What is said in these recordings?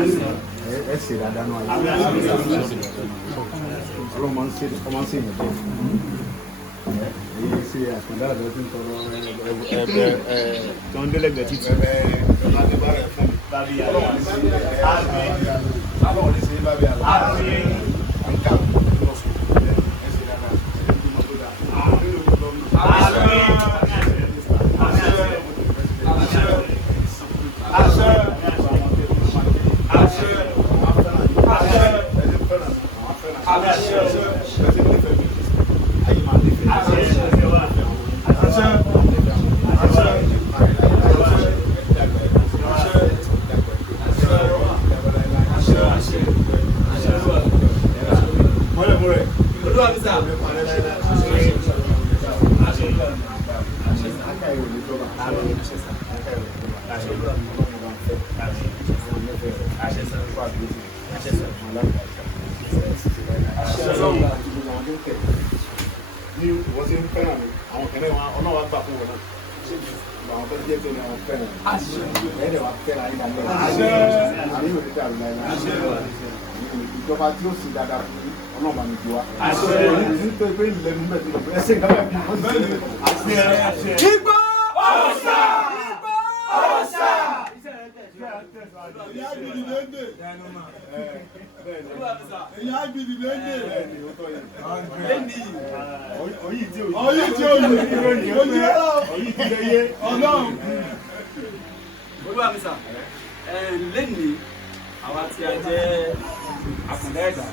ẹ ṣe dáadáa náà ọlọ́mọ ń ṣe yẹn bẹ́ẹ̀ èyí ṣe àkàndá àdó tí ń tọrọ tó ń délẹ̀gbẹ̀ títí ọlọ́dúnbárẹ̀ fún mi ọlọ́wọ́n ní sí ọlọ́wọ́n ní sí bábí àlọ́ àǹkà lọ́sùn ẹ ṣe dáadáa ní wọ́n ti ń fẹ́ràn mi àwọn kẹ́lẹ́ wọn ọlọ́wà gbà fún wọn náà àwọn tó jẹ́ tó ní àwọn fẹ́ràn ẹ̀ẹ́dẹ̀ wa fẹ́ràn ayé lálẹ́ àríwò ní dàrú láyé ìjọba tí ó sì dáadáa fún ọlọ́ọ̀bà ní tiwa nítorí pé ìlẹ́nu mẹ́tò lọ́pẹ́ ẹsẹ̀ ìgbàlẹ̀ ìgbà ọ̀sà ọ̀sà ìyá gbìdì lẹ́ndẹ̀ ìyá gbìdì lẹ́ndẹ̀ oyin tí oyin tí lẹ́yẹ ọlọ́run olúwàmísà lẹ́nìí àwa tí a jẹ́ àkàndá ẹ̀dá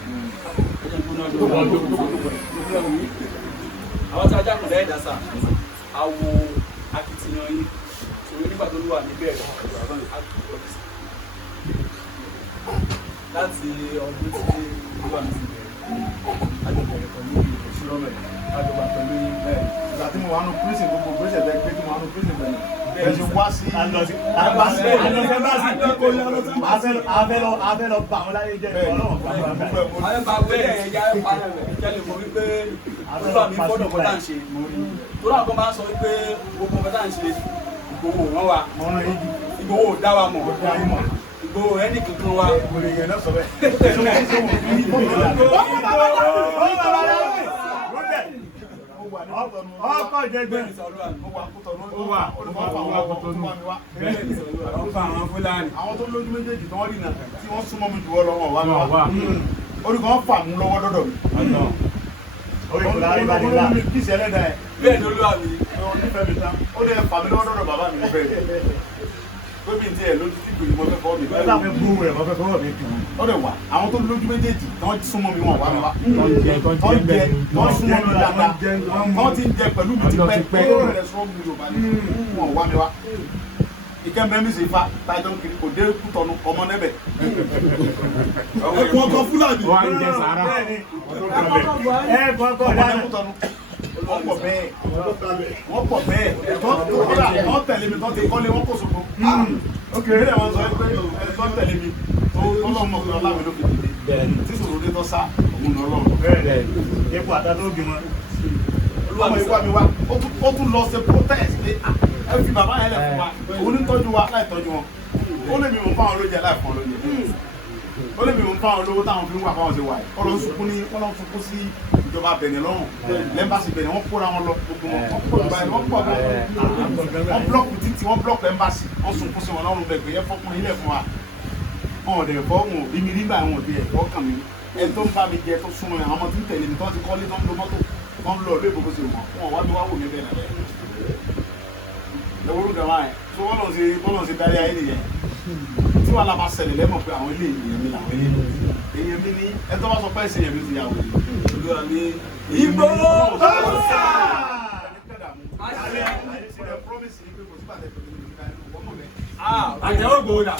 àwọn tí a jẹ́ àkàndá ẹ̀dá sà àwo akitiyan yín òwe nígbà tó lúwà níbẹ̀ láti ọdún tí olúwa mi ti bẹ̀rẹ̀ àjọbẹ̀rẹ̀ pẹ̀lú ìṣúrọ̀mẹ̀ àjọbà pẹ̀lú ìgbà tí mo wà nù prison gbogbo gbèsè tẹ́ pé tí mo wà nù prison bẹ̀rẹ̀ ẹ̀ṣẹ̀ wá sí abẹ́lọ bá wọn láyé jẹ́ Ìgbòho dá wa mọ̀, Ìgbòho ẹni kankan wa. Ọkọ̀ jẹgbẹ́ àwọn tó lójú méjèèjì tó wọ́n rí náà tí wọ́n súnmọ́ mi jù wọ́n lọ́wọ́ wá orúkọ wọn fà mú lọ́wọ́ dọ́dọ̀ mi kí sí ẹlẹ́dà ẹ̀ bẹ́ẹ̀ ni olúwa mi nífẹ̀ẹ́ mi tán ó lè fà mí lọ́wọ́ dọ́dọ̀ bàbá mi nífẹ̀ẹ́ rẹ̀ gómìn tí ẹ̀ lójú tí gbòyìn mọ́fẹ́ fọ́ mi ó lè wà àwọn tó lójú méjèèjì tó súnmọ́ mi wọn wá mi wá tó súnmọ́ mi dáadáa tó ti ń jẹ pẹ̀lú mi ti pẹ́ ó rẹ̀ sọ́ọ́ mi Yorùbá ni wọn wá mi wá ìkẹ́mbẹ́ mi sì fa tájọ́ kiri kò dé Kútọ̀nù ọmọ nẹ́bẹ̀. ẹkùn ọkọ̀ Fúlàní. wọ́n ń jẹ sàárà ẹ̀kọ́ dáná Kútọ̀nù wọ́n pọ̀ bẹ́ẹ̀ wọ́n tẹ̀lé mi tó ti kọ́lé wọ́n kó sòkò. ilé wọn sọ pé tó tẹ̀lé mi tó lọ́mọ kan láwọn lókè dìde tí sòrò dé tó sá òun ní Ọlọ́run. ipò àtàlógún wọn ọmọ ìwà mi wá ó tún lọ ṣe protest pé ẹ fi bàbá yẹn lẹ fún wa onítọ́jú wa láì tọ́jú wọn ó lè mi mú fáwọn olóúnjẹ láì fún olóúnjẹ ó lè mi mú fáwọn olówó táwọn fi ń wà fáwọn ṣe wà yìí ọlọ́run sunkún ní wọ́n lọ́n sunkún sí ìjọba Bẹ̀nẹ̀ lọ́rùn lẹ́mbàsì Bẹ̀nẹ̀ wọ́n kóra wọn lọ gbogbo wọn pọ̀ báyìí wọ́n pọ̀ wọ́n blọ́ọ̀kù títí wọ́n blọ́ọ̀kù ẹmbàsì wọ́n sunkún sí wọn lọ́rùn bẹ́ẹ̀ pé ẹ fọkùnrin ilẹ̀ fún wa wọn ò dẹ̀ fọ́ wọn ò bí mi nígbà wọn ò di ẹ̀kọ́ kàn mí ẹ tó ń bá mi jẹ tó súnmọ́ àwọn ọmọ tí ń tẹ̀lé mi tó ti kọ́lé tó ń lo mọ́tò tó ń lọ ilé ìbòkó sí wọn wá mi wá wò mí bẹ́ẹ̀ náà lọ́wọ́rú dàmá ẹ̀ tó bọ́lọ̀ sí darí ayé nìyẹn tí wàá lábá ṣẹlẹ̀ lẹ́mọ̀ pé àwọn ilé èèyàn mi làwọn ilé èèyàn mi ní ẹ tó bá sọ pé ẹsẹ̀ èèyàn mi ti yà wò olúwa mi Ìgbòho ọ̀sà àjẹwò Ìgbòho dà.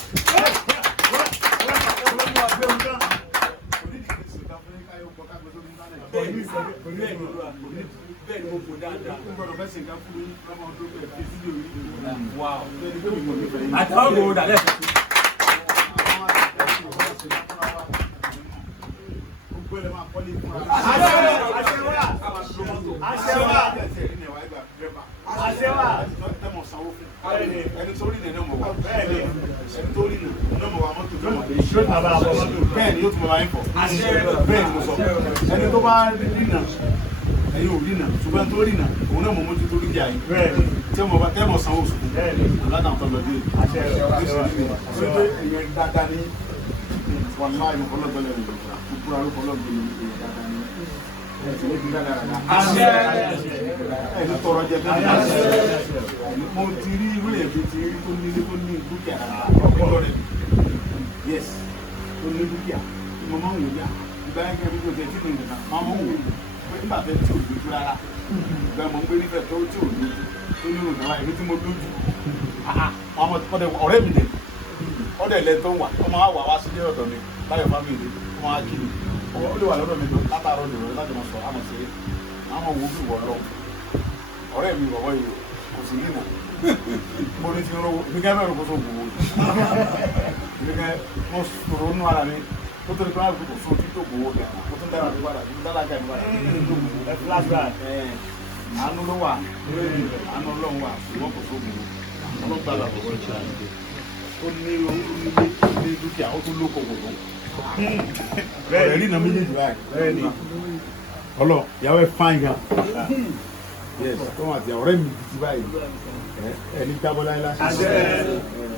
Bẹ́ẹ̀ ni mo kò dáadáa. Àtàwọn Ìgbòho dà lẹ́sẹ̀. ẹni tó rí nìyẹn mọ̀ wá ẹni tó rí nìyẹn mọ̀ wá mọ́tò yóò tún abára bọ́ mọ́tò bẹ́ẹ̀ ni yóò tún bọ́ fọ̀ bẹ́ẹ̀ ni mo sọ ẹni tó bá rìnà ẹ̀yin ò rìnà ṣùgbọ́n tó rìnà òun náà mọ̀ mójú tó rí jà yìí tí mo bá tẹ́mọ̀ sanwó oṣù aládàá tó lọ dé ẹ̀yìn dáadáa ní wàhálà ìmọ̀ ọlọ́gbọ́lẹ̀ rẹ̀ gbogbo arúgbó ọlọ́gbọ́lẹ̀ rẹ̀ dáadáa ní ẹni tọrọ jẹ bẹ́ẹ̀ mo ti rí irú èyí ti rí tó ní dúkìá ọpọlọ rẹ yes tó ní dúkìá mo máa ń wò yá ìgbà yẹn kẹrin tó jẹ tí mo nìkan máa ń wò pé nígbà tẹ tí ò lójú rárá ìgbà mo ń gbé nífẹ̀ẹ́ tó tí ò lójú tó ní ìrònú èmi tí mo lójú ọ̀rẹ́ mi dẹ̀ ọ̀dẹ̀ lẹ́ tó ń wà ọmọ wa wá sí ọ̀dọ̀ mi báyọ̀ fámìlì ọmọ wa kí mi ó lè wà lọ́dọ̀ mi lọ látàárọ̀ lè rọ láti mọ̀ sọ àmọ̀ sí àwọn wo bí wọ̀ lọ ọ̀rẹ́ mi bọ̀bọ̀ yìí kò sí nínà mo ní ti ń rówó ibi kẹ́fẹ́ rẹ̀ kó tó gbowó ibi kẹ́ mo sọ̀rọ̀ nínú ara mi ó tó ní pé wọ́n kò so tí tó gbowó kẹ́ mo tún dára mi padà tún dára kẹ́ mi padà ẹ flashback àánú ló wà àánú ọlọ́run wà ṣùgbọ́n kò tó gbowó ọlọ́gbà làbọ̀ ó ní dúkìá ó tún lóko gbogbo bẹ́ẹ̀ rí na méjèèjì báyìí ọlọ ìyàwó ẹ fáìn gan yes tó wà tí ọ̀rẹ́ mi ti báyìí ẹni jábọ́ láyé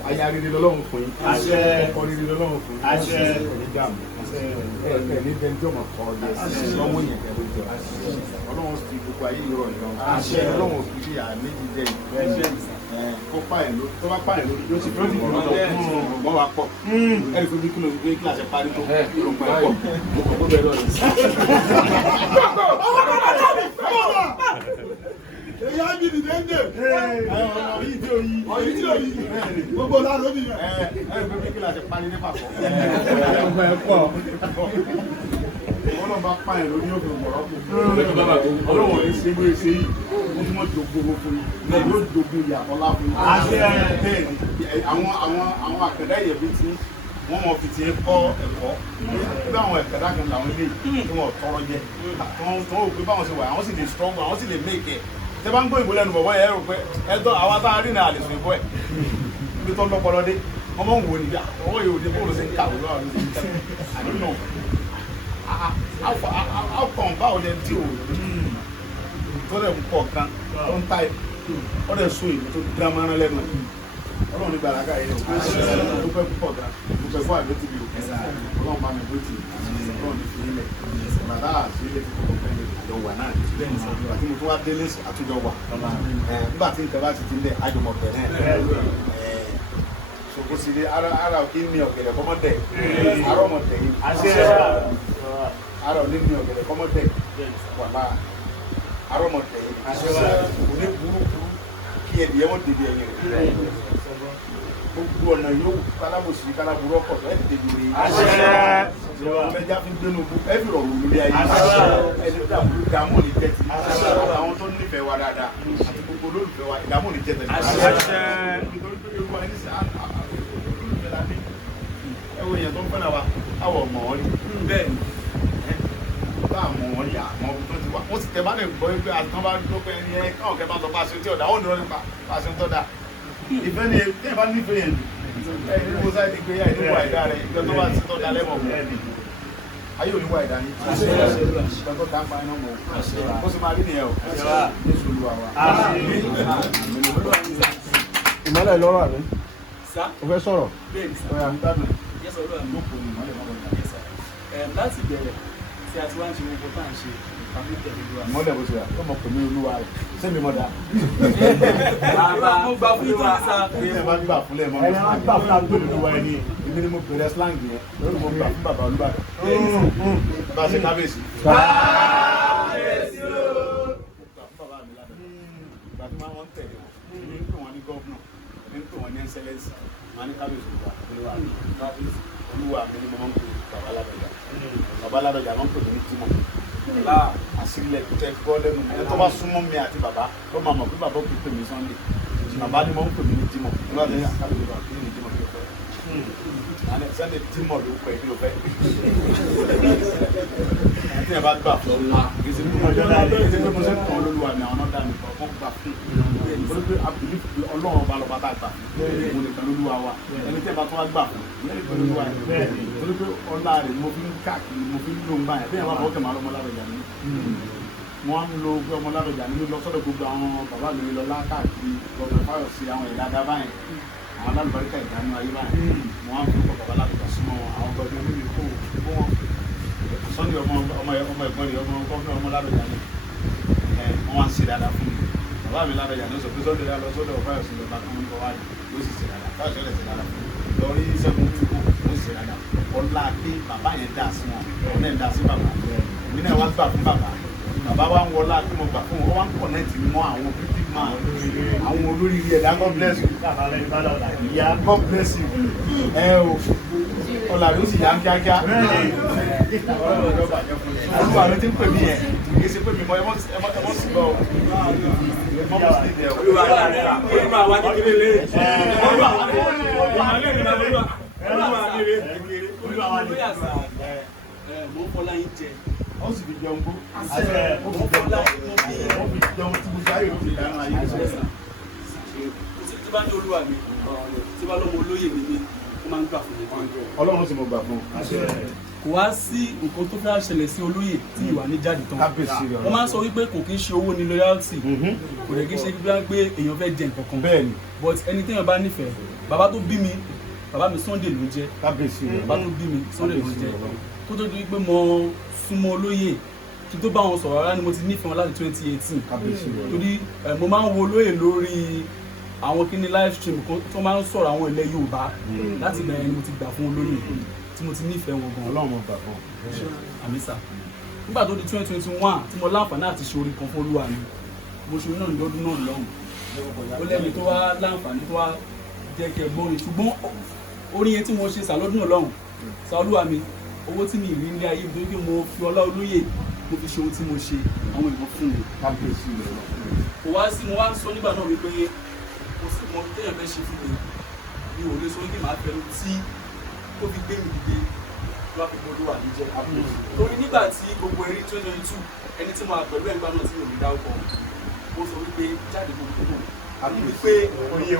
aya rere lọ́lọ́run fún yín ọkọ rere lọ́lọ́run fún yín ẹni jáàmù ẹni bẹni tí ọmọ kọ ọdẹ lọ́wọ́ yẹn kẹrin jọ ọlọ́run sì gbogbo ayé ìrọ̀ ìrọ̀ ọlọ́run sì fi àméjì jẹ ìgbẹ́ kó pààyàn lórí tó bá pààyàn lórí yóò sì fi ọdún ìrọ̀ mọ́ wa pọ̀ ẹ̀rí fún bí kílò gbé kíláàsì parí tó ìrọ̀ pọ̀ ẹ̀pọ̀ mo kọ̀ tó bẹ̀rẹ̀ lọ́rẹ̀ èyí á gidi déńdé ọyí tí ó yí gbogbo láàrín ó nìyẹn ẹ̀rí fún bí kíláàsì parí ní pàpọ̀ ọlọ́run bá pààyàn lórí yóò fi mọ̀rọ́ kù ọlọ́run ní ṣe gbé ṣe yìí ó tún mọ̀ jogbo fún yìí yóò jogbo ìyàtọ̀ lá fún yìí àwọn àkàndá ìyẹ̀bí tí wọ́n mọ̀ fi ti kọ́ ẹ̀kọ́ bí àwọn ẹ̀kẹ́dá kan làwọn ilé tí wọ́n tọrọ jẹ tó ń gbé báwọn ṣe wà àwọn sì lè strong àwọn sì lè make ẹ̀ tẹ́ bá ń gbọ́ ìbò lẹ́nu bọ̀bọ̀ yẹn rò pé ẹ̀tọ́ àwọn tá a rí náà lè sọ ìbọ̀ ẹ̀ ibi tó lọ́pọ̀lọ́dé wọ́n mọ̀ ń wò nígbà ọwọ́ yóò dé bóòlù sí ń kàwé lọ́wọ́ ló ti ń tẹ̀lé àdúnnà how come báwo lẹ tí o tó lẹ pọ̀ kan tó ń ta ẹ̀ ó lẹ so èyí tó dámánà lẹ́nu ọlọ́run ní gbàlágà yẹn o tó fẹ́ púpọ̀ gan tó fẹ́ fún àgbẹ̀ tìbí o ọlọ́run bá mi bó ti ọlọ́run ní fi ilẹ̀ bàbá àti ilé tí kò fẹ́ lọ wà náà àti mo tó wá délé àtúnjọ wà nígbà tí nǹkan bá ti ti lẹ̀ àjọmọ̀ bẹ̀rẹ̀ ṣòkò sí ilé ara òkè ní ọ̀gẹ̀dẹ̀ kọ́mọ́dẹ̀ arọ́ ọmọ tẹ̀yìn ara òní ní ọ̀gẹ̀dẹ̀ kọ́mọ́dẹ̀ wà láà arọ́ ọmọ tẹ̀yìn òní burúkú kí ẹ̀dìyẹ wọ́n débi ẹ̀yìn rẹ̀ gbogbo ọ̀nà yóò kálábòsí kálábòrò ọkọ̀ tó ẹ̀ débi rẹ̀ ọmọdé fi dénú bú ẹ fi rọrùn lórí ayé ẹni tó àbúrò ìdààmú ní tẹ́tí àwọn tó nífẹ̀ẹ́ wa dáadáa àti gbogbo olólùfẹ́ wa ìdààmú ní tẹ́tí nítorí pé ewu ayé sá olólùfẹ́ la ní ẹwọ èèyàn tó ń fẹ́ràn wa àwọ̀ mọ̀ ọ́ rí bẹ́ẹ̀ bá mọ̀ wọ́n rí àmọ́ tó ti wá wọ́n sì tẹ̀ bá lè gbọ́ pé àtàn bá dúró pé ẹni ẹ káwọn kẹ́ bá sọ bá aṣọ tí ọ̀dà ó nìrọ̀ nípa aṣọ tó dáa ìfẹ́ ni ẹ bá nífẹ̀ẹ́ yẹn ẹni mo sáré ti gbé yá ìdíwọ̀ àìdá rẹ̀ ìjọ tó bá ti tọ́ da lẹ́mọ̀ mọ́ ayé òníwọ̀ àìdá ní ìjọ tó dá ń pa iná mọ́ ó sì máa rí nìyẹn o ní sùúrù àwa. ìmọ̀lẹ̀ lọ́rọ̀ àmì o fẹ́ sọ̀rọ̀ láti bẹ̀rẹ̀ tí a ti wá ń ṣe gbogbo tá à ń ṣe mọ́lẹ̀ bó ṣe wà tó mọ̀ pẹ̀lú olúwa rẹ̀ sẹ́mi mọ́dà. mo gbà fún ìtọ́ ní sáà. ẹ máa ń gbà fúnlẹ̀ mọ́ ẹni máa ń gbà fún àgbẹ̀ olúwa ẹni èmi ni mo bẹ̀rẹ̀ slang yẹn lórí mo gbà fún bàbá olúwa rẹ̀ bá a ṣe kábíyèsí. kábíyèsí o. gbà fún bàbá mi ládàá ìgbà tí wọ́n ń tẹ̀lé wọn ní ń pè wọ́n ní gọ́ọ̀nà ní ń pè wọ́n ní ẹ̀ńsẹ̀lẹ̀sì wọ́n ní kábíyèsí olúwa mi ni mo máa ń pè bàbá ládàá bàbá ládàá máa ń pè mí ní tímọ̀ àṣìlẹ̀ tẹ gbọ́ lẹ́nu ẹ tó bá súnmọ́ mi àti bàbá ló máa mọ̀ pé bàbá kò pè mí Sunday bàbá ni mo ń pè mí ní Jímọ̀ nígbà tí àkàlẹ̀ bàbá kì í ní Jímọ̀ kí ló fẹ́ Sunday Jímọ̀ ló pẹ́ kí ló fẹ́ tí ẹ bá gbà fún kì í ṣe pé mo ṣe kàn án lóluwà ní àwọn ọ̀dà nìkan wọ́n gbà fún un pé Ọlọ́run ọba lọ́ba tá a gbà fún un mo nìkan lóluwà wa ẹni tí ẹ bá tún wá gbà fún un lẹ́yìn pẹ̀lú wa bẹ́ẹ̀ torí pé ọlá rẹ̀ mo fi ń káàkiri mo fi ń lo ngbà yẹn bẹ́ẹ̀ wà lọ́kẹ́ máa lọ́mọ Ládọjà ní wọ́n ń lo pé ọmọ Ládọjà ní lọ sọ́dọ̀ gbogbo àwọn bàbá mi lọ lákàkiri lọ́dọ̀ Fáyọ̀sí àwọn ìdága báyìí àwọn alábàárìkà ìdánù ayé báyìí wọ́n á fi bàbá Ládọjà súnmọ́ àwọn ọgbọ̀n ní kó wọ́n sọ́ni ọmọ ẹ̀gbọ́n rẹ̀ ọmọ gọ́fúnà ọmọ Ládọjà ní wọ́n wá ń ṣe dáadáa fún mi bàbá mi Ládọjà ní sọ pé sọ́dọ̀ yà lọ sọ́dọ̀ Fáyọ̀sí lọ́ba tó ń bọ̀ wáyé yóò sì ṣe dáadáa Fáyọ̀sí lè ṣe dáadáa fún mi lórí sẹ́gun fífò ó ṣe dáadáa ọlá pé bàbá yẹn dá sí wọn ọ̀nà ẹ̀ dá sí bàbá èmi náà wá gbà fún bàbá wa ń wọlá tí mo gbà fún wọn wá ń kọ̀nẹ́tì mi mọ́ àwọn big man àwọn olórí ẹ̀dá God bless you ìyá God bless you ẹ o ọ̀là ló sì yá kíákíá olúwa ló ti ń pè mí yẹn kì í ṣe pé mi mọ ẹ mọ sí lọ ẹ mọ sí lẹ o. olúwa wa kékeré lé mo fọlá yín jẹ ó sì fi jẹun bó ó fi jẹun tí mo jáde ló fi dáná ayé rẹ. tí bá ní olúwa mi tí bá lọ́mọ olóyè mi ni ó máa ń gbà fún mi. Ọlọ́run sì mo gbà fún un. kò wá sí nǹkan tó fẹ́ ṣẹlẹ̀ sí olóyè tí ìwà ní jáde tán. wọ́n máa ń sọ wípé kò kí ń ṣe owó ní loyalty kò lè kí ń ṣe pé èèyàn fẹ́ jẹ nǹkan kan. bẹ́ẹ̀ni but ẹni téèyàn bá nífẹ̀ẹ́ bàbá tó bí mi bàbá mi Sunday ló jẹ́ bàbá tó bí mi Sunday ló jẹ́ kó tó di pé mo súnmọ́ olóyè kí tó bá wọn sọ̀rọ̀ rárá ni mo ti nífẹ̀ẹ́ wọn láti 2018 torí mo máa ń wo olóyè lórí àwọn kíní live stream tó máa ń sọ̀rọ̀ àwọn ilẹ̀ Yorùbá láti ìgbà yẹn ni mo ti gbà fún olóyè tí mo ti nífẹ̀ẹ́ wọn gan. Ọlọ́run mo gbà fún un. àmísà nígbà tó di 2021 tí mo láǹfààní àti ṣe orin kan fún Olúwa mi mo ṣe náà lọ́dún náà lọ́hùn ó lẹ́ni tó wá láǹfààní tó wá jẹ́ kí ẹ gbọ́rin ṣùgbọ́n orin yẹn tí mo ṣe sàlọ́dún náà lọ́hùn sa Olúwa mi owó tí mi rí ní ayé nítorí pé mo fi ọlá olóyè mo fi ṣe ohun tí mo ṣe àwọn ìbọn fún mi. kò wá sí mo wá ń sọ nígbà náà wípé kò sí mo téèyàn fẹ́ ṣe fún mi ò lè sọ wípé màá fẹ́ tí ó fi gbé mi dìde lọ́wọ́ fi gbọdọ̀ wà níjẹ́. torí nígbà tí gbogbo eré 2022 ẹni tí mo wà pẹ̀lú ẹgbẹ́ náà tí mo rí dáwọ́ mo sọ wípé jáde gbogbo náà àbí wípé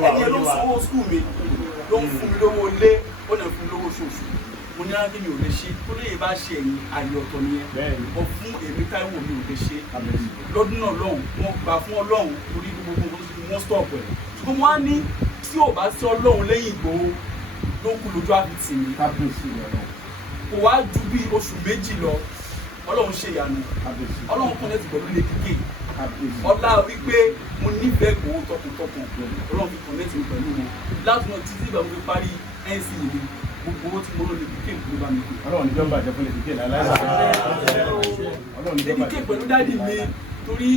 ẹni ẹ ló sanwó skul mi ló ń fún mi lówó ilé ó náà fún mi lówó oṣooṣù mo ní arábí mi ò lè ṣe tó lè bá ṣe ẹ̀yìn àyè ọ̀tọ̀ nìyẹn ọ fún èmi Táíwò mi ò lè ṣe lọ́dún náà lọ́hùn wọ́n gbà fún Ọlọ́run torí gbogbo nǹkan tó ti wọ́n stop ẹ̀ ṣùgbọ́n wọ́n á ní tí ò bá sí Ọlọ́run lẹ́yìn Ìgbòho ló kú lójú àfitì mi kò wá ju bí oṣù méjì lọ Ọlọ́run ṣe ìyanu Ọlọ́run connect pẹ̀lú lédìké ọlá wípé mo nífẹ̀ẹ́ Ìgbòho tọkàntọkàn Ọlọ́run fi connect mi pẹ̀lú wọn láti mọ títí ìgbà mo fi parí NC mi gbogbo owó tí mo lò lédìké ló bá mi kú. Ọlọ́run ní jọba àjẹpọ̀ lédìké láláì lédìké pẹ̀lú dáàdì mi torí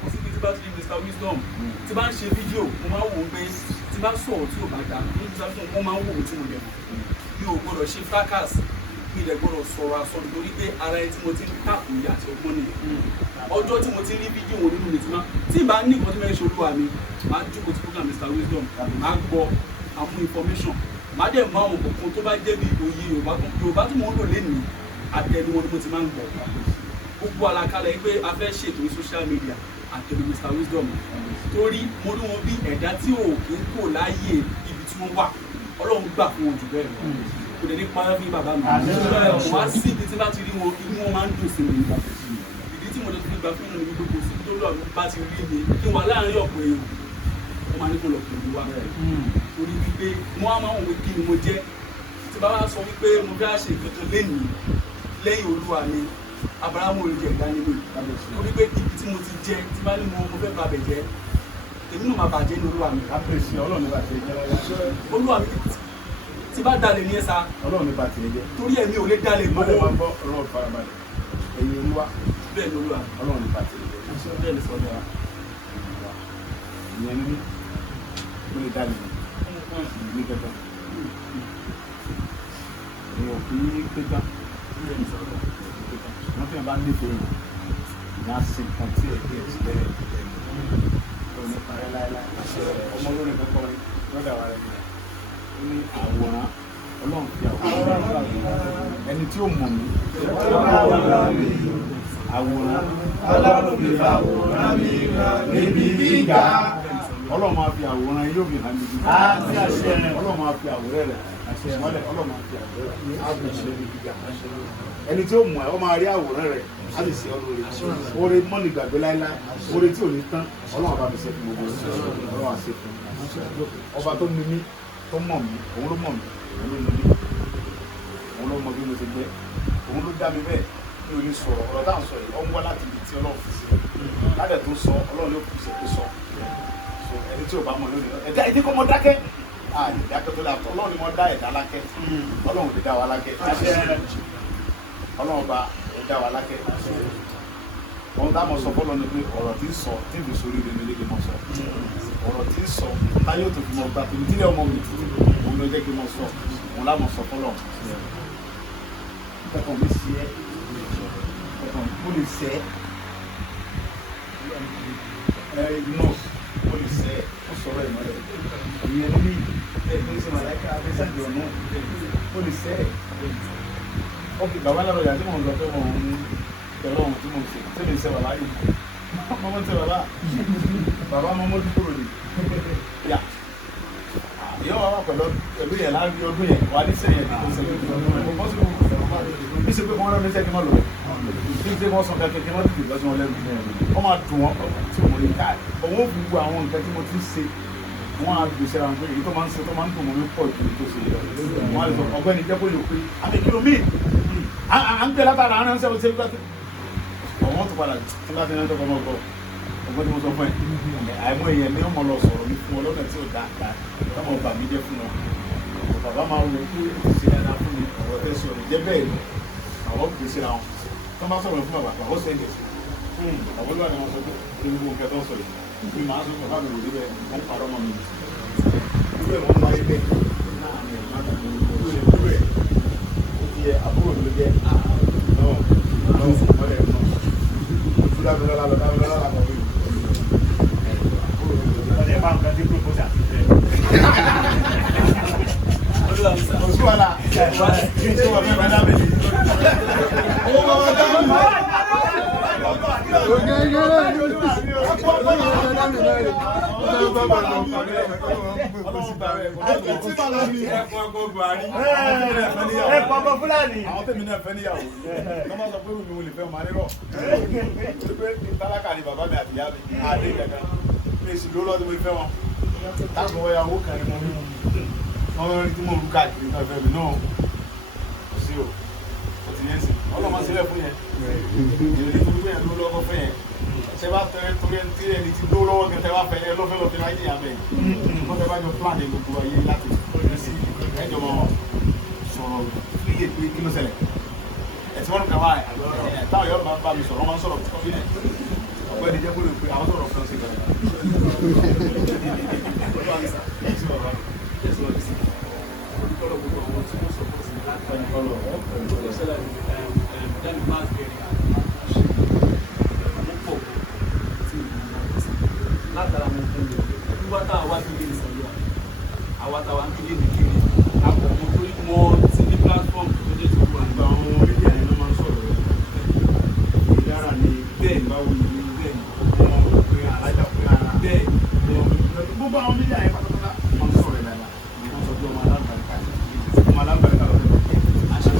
kò sí bí tí bá ti di Mr Wisdom tí bá ń ṣe fídíò mo máa ń wò ó pé tí bá sọ̀rọ̀ tí ò bá dá ní Mr Wisdom wọ́n máa ń wò ó tí mo lẹ̀ mi ò gbọ́dọ̀ ṣe fracas mi lè gbọ́dọ̀ sọ̀rọ̀ àsọ̀rọ̀ torí pé ara ẹ tí mo ti ń káàkiri ìyá àti ọgbọ́n ni ọjọ́ tí mo ti rí fídíò wọn nínú mi ti máa tí ì bá ní nǹkan tí mo ń ṣe Olúwa mi máa jókòó tí program Mr Wisdom máa gbọ́ àwọn information máa dẹ̀ mọ àwọn kankan tó bá jẹ́ bí òye Yorùbá tí mo ń lò lẹ́nu àtẹnu wọn ni mo ti máa ń gbọ́ gbogbo àlàkalẹ̀ pé a fẹ́ ṣètò social media àtẹnu Mr Wisdom torí mo rí wọn bí ẹ̀dá tí ò kí ń kò láàyè ibi tí wọ́n wà Ọlọ́run gbà fún wọn jù bẹ́ẹ̀ lọ kò dẹ̀ ní parọ́ bí bàbá mi wá sí ibi tí bá ti rí wọn inú wọn máa ń dùn sí mi ìdí tí mo lè fi gbà fún ìrìn mi gbogbo sí tó lọ́ọ̀ bá ti rí mi kí n wà láàárín ọ̀pọ̀ èèyàn wọ́n máa ní kó lọ pẹ̀lú wa torí wípé wọ́n á máa wọ̀ pé kí ni mo jẹ́ tí bá wá sọ wípé mo fẹ́ ṣe nǹkan kan lẹ́yìn Olúwa mi Abrahamu olùjẹ ìdánimọ̀ torí pé ibi tí mo ti jẹ tí bá ní mo fẹ́ ba bẹ̀ jẹ́ èmi náà máa bàjẹ́ ní Olúwa mi. Olúwa mi tí bá dalẹ̀ ní ẹ̀sà torí ẹ̀mí ò lè dalẹ̀ mọ́ ẹ̀yin Olúwa bẹ́ẹ̀ ni Olúwa Ọlọ́run nípa ti bẹ́ẹ̀ ni sọ́dọ̀ wa. ìyẹn ní ó lè dalẹ̀ ní kẹta èèyàn kì í kẹta wọ́n fi hàn bá nífẹ̀ẹ́ yìí ní àsìn kan tí ẹ̀ kí ẹ̀ ti bẹ̀rẹ̀ ẹ̀ ní parẹ́ láéláé ọmọ olórin kankan lọ́dà wa rẹ̀ ó ní àwòrán Ọlọ́run fi àwòrán ẹni tí ó mọ̀ mí àwòrán Ọlọ́run fi àwòrán mi níbi gíga Ọlọ́run máa fi àwòrán yóò fi hàn níbi gíga Ọlọ́run máa fi àwòrán rẹ̀ ìmọ́lẹ̀ ọlọ́mọ àti ẹni tí ó mọ̀ ẹ́ ọ máa rí àwòrán rẹ̀ á lè ṣe ọ́ lórí oore mọ́ni gbàgbé láíláí oore tí ò ní tán ọlọ́run bá mi ṣe fún gbogbo ọlọ́run àṣẹ fún ọba tó ní mí tó mọ̀ mí òun ló mọ̀ mí òun ló ní mí òun ló mọ bí mo ti gbé òun ló dá mi bẹ́ẹ̀ mi ò lè sọ̀rọ̀ ọ̀rọ̀ táwọn sọ yìí ọ ń wá láti ibi tí ọlọ́run fi sí ládẹ̀ tó sọ ọlọ́run yóò fi ṣe pé sọ ẹni tí ò bá mọ̀ lónìí ẹ̀dá ẹni kọ́ mọ dákẹ́ ìdákẹ́ tó dáa ọlọ́run ni wọ́n dá ẹ̀dá lákẹ́ ọlọ́run ti dá wa lákẹ́ ọlọ́run bá ẹ̀dá wa lákẹ́ ohun táwọn sọ fọlọ́ ni pé ọ̀rọ̀ tí ń sọ tí ń fi sórí rẹ̀ ní lédè mọ́ sọ ọ̀rọ̀ tí ń sọ táyé ò tó fi mọ gbà tó ní tílé ọmọ mi tuntun òun ló jẹ́ kí mo sọ òun láwọn sọ fọlọ́ ẹ̀kọ́ mi sí ẹ́ ẹ̀kọ́ mo lè sẹ́ nọ́ọ̀sì mo lè sẹ́ ó sọ̀rọ̀ ìmọ̀lẹ̀ ìyẹn ní ẹgbẹ́ ìṣẹ́ màláìka abẹ́sàdì ọ̀nà ó lè sẹ́ ẹ̀ ok bàbá lọ́rọ̀ yà tí mo ń lọ pé mo ń tẹ̀lé ohun tí mo ń ṣe tí mi ń ṣe bàbá yìí mo ń ṣe bàbá mo mójú kúrò ní yà ìyá wa wà pẹ̀lú yẹn láàrin ọdún yẹn wà ní sẹ́yìn tó ń ṣẹlẹ̀ mo bọ́ sí bí ṣe pé wọ́n rẹ́ mi sẹ́kí mọ́ lọ bí ṣe wọ́n sọ kẹ́kẹ́ kí wọ́n ti dìbò sí wọn lẹ́nu wọ́n máa dùn wọ́n tí mo lè ká òun ò fi gbogbo àwọn nǹkan tí mo ti ṣe wọ́n á gbèsè àwọn pé èyí tó máa ń ṣe tó máa ń dùn mọ́ mi pọ̀ ju tó ṣe wọ́n á lè sọ ọgbẹ́ni jẹ́ kó lè pé àmì kìlómì à ń tẹ látara àwọn ẹ̀ńsẹ̀ ṣe gbà ọ̀wọ́n tó padà tí bá ti náà tó kọ́ mọ́ gbọ́ ọgbọ́n tí mo sọ fún ẹ̀ àìmọ́ èèyàn ní ọmọ lọ sọ̀rọ̀ mi fún ọlọ́dẹ tí ò dáadáa tọ́mọ bà mí jẹ́ fún wọn bàbá máa wọ kí ṣe dáadáa fún mi ọ̀rọ̀ tẹ́ sọ̀rọ̀ jẹ́ bẹ́ẹ̀ ni àwọn gbèsè ra wọn tó bá sọ̀rọ̀ fún bàbá àwọn sẹ́ńdẹ̀ sí àwọn olúwa ni wọ́n sọ pé ewu gbogbo nǹkan tó ń sọ yìí bí màá sọ bàbá mi wò níbẹ̀ wọ́n parọ́ mọ́ mi ìlú ẹ̀ wọ́n máa yé bẹ́ẹ̀ náà mi ò má dàgbé ìlú ẹ̀ ó ti yẹ àbúrò ló jẹ́ náà ọ̀rẹ́ náà dábìlọ́lá làkọ̀ wí. ọ̀rẹ́ máa ń ka dé pírópósà ti fẹ́. oṣù wàlà ṣé wà fẹ́ fẹ́ dábìlì. owó bá wà dábìlì. Àwọn tèmi náà fẹ́ níyàwó. Wọ́n máa sọ pé mi ò lè fẹ́ ọmọ anírọ̀. Pé tálákà ni bàbá mi àti ìyá mi. Àdé ìjàgà. Mi èsì ló lọ́dún mo fẹ́ wọn. Táàbù ọ̀yàwó kan ni mo rí. Wọ́n rí tí mo rú káàkiri náà fẹ́ mi náà. Kò sí o. Kò ti yẹn sí. Ọlọ́mọ sílẹ̀ fún yẹn. Ìrèlè tó gbé yẹn ló lọ́kọ́ fẹ́ yẹn. Ṣé bá tẹ́lẹ̀ torí ẹni tí ẹni ti dúró lọ́wọ́ kẹtẹ wá fẹ́ yẹn lọ́fẹ́ lọ́fẹ́ láyé ìyá bẹ́ẹ̀. Wọ́n tẹ́ bá jọ plan ní gbogbo ayé láti sí ẹjọ́ mọ́ sọ̀rọ̀ fíyè pé kí ló ṣẹlẹ̀. Ẹ̀sìn wọn kà wá ẹ̀ táwọn yóò bá mi sọ̀rọ̀ wọn máa ń sọ̀rọ̀ fílẹ̀. Ọ̀gbẹ́ni jẹ́ kó lè pe àwọn sọ̀rọ̀ fún ọ̀sẹ̀ látara mo fún mi nígbà tá a wá sí ilé ìsọ̀lú àwa táwa ń kéde nìkiri àkọ́kọ́ tó wọ́n ti ní platform tó dé tó wà nígbà àwọn orílẹ̀ èdè ló máa ń sọ̀rọ̀ ìdára ní bẹ́ẹ̀ báwo ni bẹ́ẹ̀ wọ́n pè alájà pé ara bẹ́ẹ̀ gbogbo àwọn mídíà yẹn pátápátá wọ́n ń sọ̀rọ̀ dáadáa wọ́n sọ pé ọmọ alábàárìkà lọ́dọ̀ àṣẹ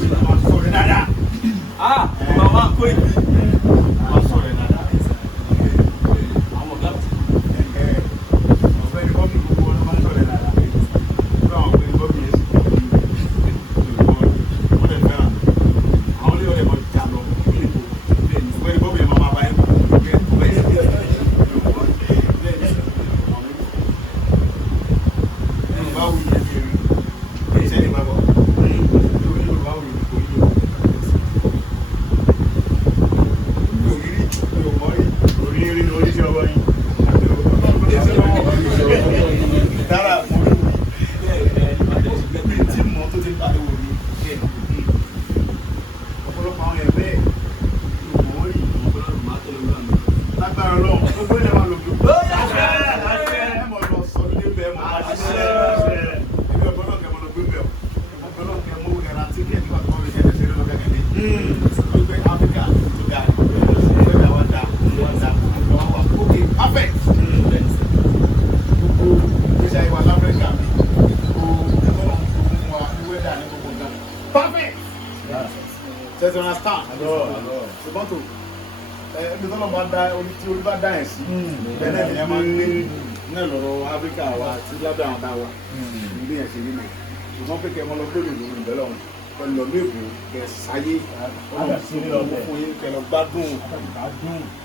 Tẹ̀sí ọ̀nà star. Ṣùgbọ́n tó ẹbí tó lọ́ọ́ bá dá orí tí orí bá dá ẹ̀ sí. Bẹ́ẹ̀ ni ẹ máa ń gbé náà lọ́rọ̀ Áfíríkà wa tí lábẹ́ àwọn tá wa. Ilé ẹ̀ ṣe nílò. Ṣùgbọ́n pé kẹ́ ẹ mọ́ lọ gbé lòlù ìbẹ̀lẹ̀ ọ̀hún. Pẹ̀lú ọ̀nà èbò kẹ̀ sáyé. Ọlọ́run fún yín kẹ̀ lọ gbádùn.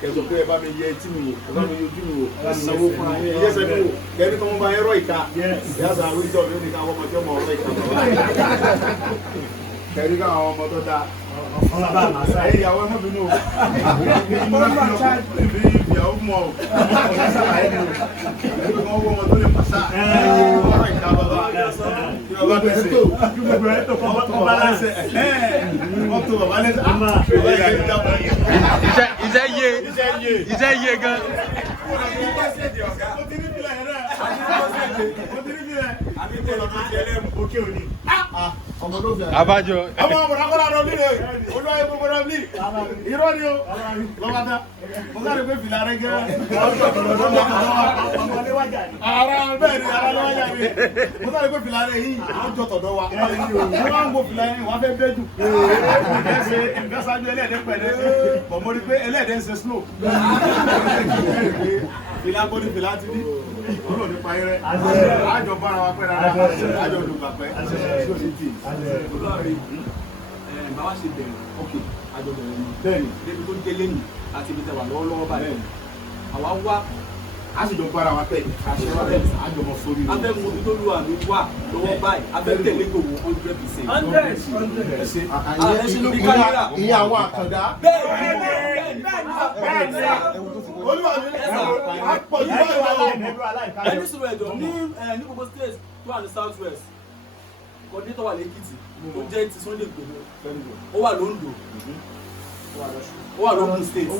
Kẹ̀ sọ pé ẹ bá mi yẹ etí mi wò, ẹ bá mi yọjú mi wò, ẹ sanwó fún ayé. Ẹ yẹ́sẹ̀ mi wò, kẹ́ ní kọ́ mọ́ bá yẹ rọ̀ ìka. Ìyá sàn àwọn ìjọ mi ní ká wọ́n mọ̀ tí ó mọ̀ ọ̀rọ̀ ìka. Kẹ̀rí ká àwọn ọmọ tó dáa. Ẹ̀yìn ìyàwó ẹ̀mọ́ bínú o. Ìbí ìyàwó mọ̀ o. Ẹ̀rí wọ́n wọ́n wọn tó lè pàṣà. Ọ̀rọ̀ ìka bàbá. Ìjọba tó ṣe. Ọba lẹ́sẹ̀. Wọ́n tó bàbá lẹ́sẹ̀. Iṣẹ́ yé gan. Mo ti ní bílẹ̀ yẹn náà. Mo ti ní bílẹ̀. Àbí kò lọ tó jẹ́ lẹ́mú. Òkè òní. Abájọ. Ọmọ ọmọdékọ́lá lọ nílé olúwa ẹgbẹ́ gbọdọ̀ bí irọ́ ni o lọ́wọ́dá mo sáré pé fìlà rẹ gẹ́rẹ́ ara bẹ́ẹ̀ ni ara lọ́wọ́dá ni mo sáré pé fìlà rẹ yìí ó jọ tọ̀dọ̀ wa mo máa ń gbó fìlà yẹn wà fẹ́ bẹ́ẹ̀ jù ìgbẹ́sájú ẹlẹ́ẹ̀dẹ́ pẹ̀lẹ́ bọ̀ mo rí pé ẹlẹ́ẹ̀dẹ́ ń ṣe slow fìlà gbóni fìlà ti ní olóò nípa irẹ́ àjọ bára wa pẹ́ rárá àjọ olùgbà pẹ́ sí òní tì báwa ṣe bẹ̀rẹ̀ ókè àjọ bẹ̀rẹ̀ ni bẹ́ẹ̀ni débi tó délé nì àti ibi tẹwà lọ́wọ́lọ́wọ́ báyìí àwa wá a sì jọ bára wa pẹ́ àjọ mọ sórí rẹ̀ afẹ́ mu tó lu àmì wà lọ́wọ́ báyìí afẹ́ tẹ̀lé gbogbo 100%. ìyá àwọn àkàndá ẹni sọ̀rọ̀ ẹ̀jọ̀ ní gbogbo states tó wà ní south west coordinator wà lẹ́kìtì tó jẹ́ ti Sunday Igboho ó wà lóńdó ó wà lógùn state ó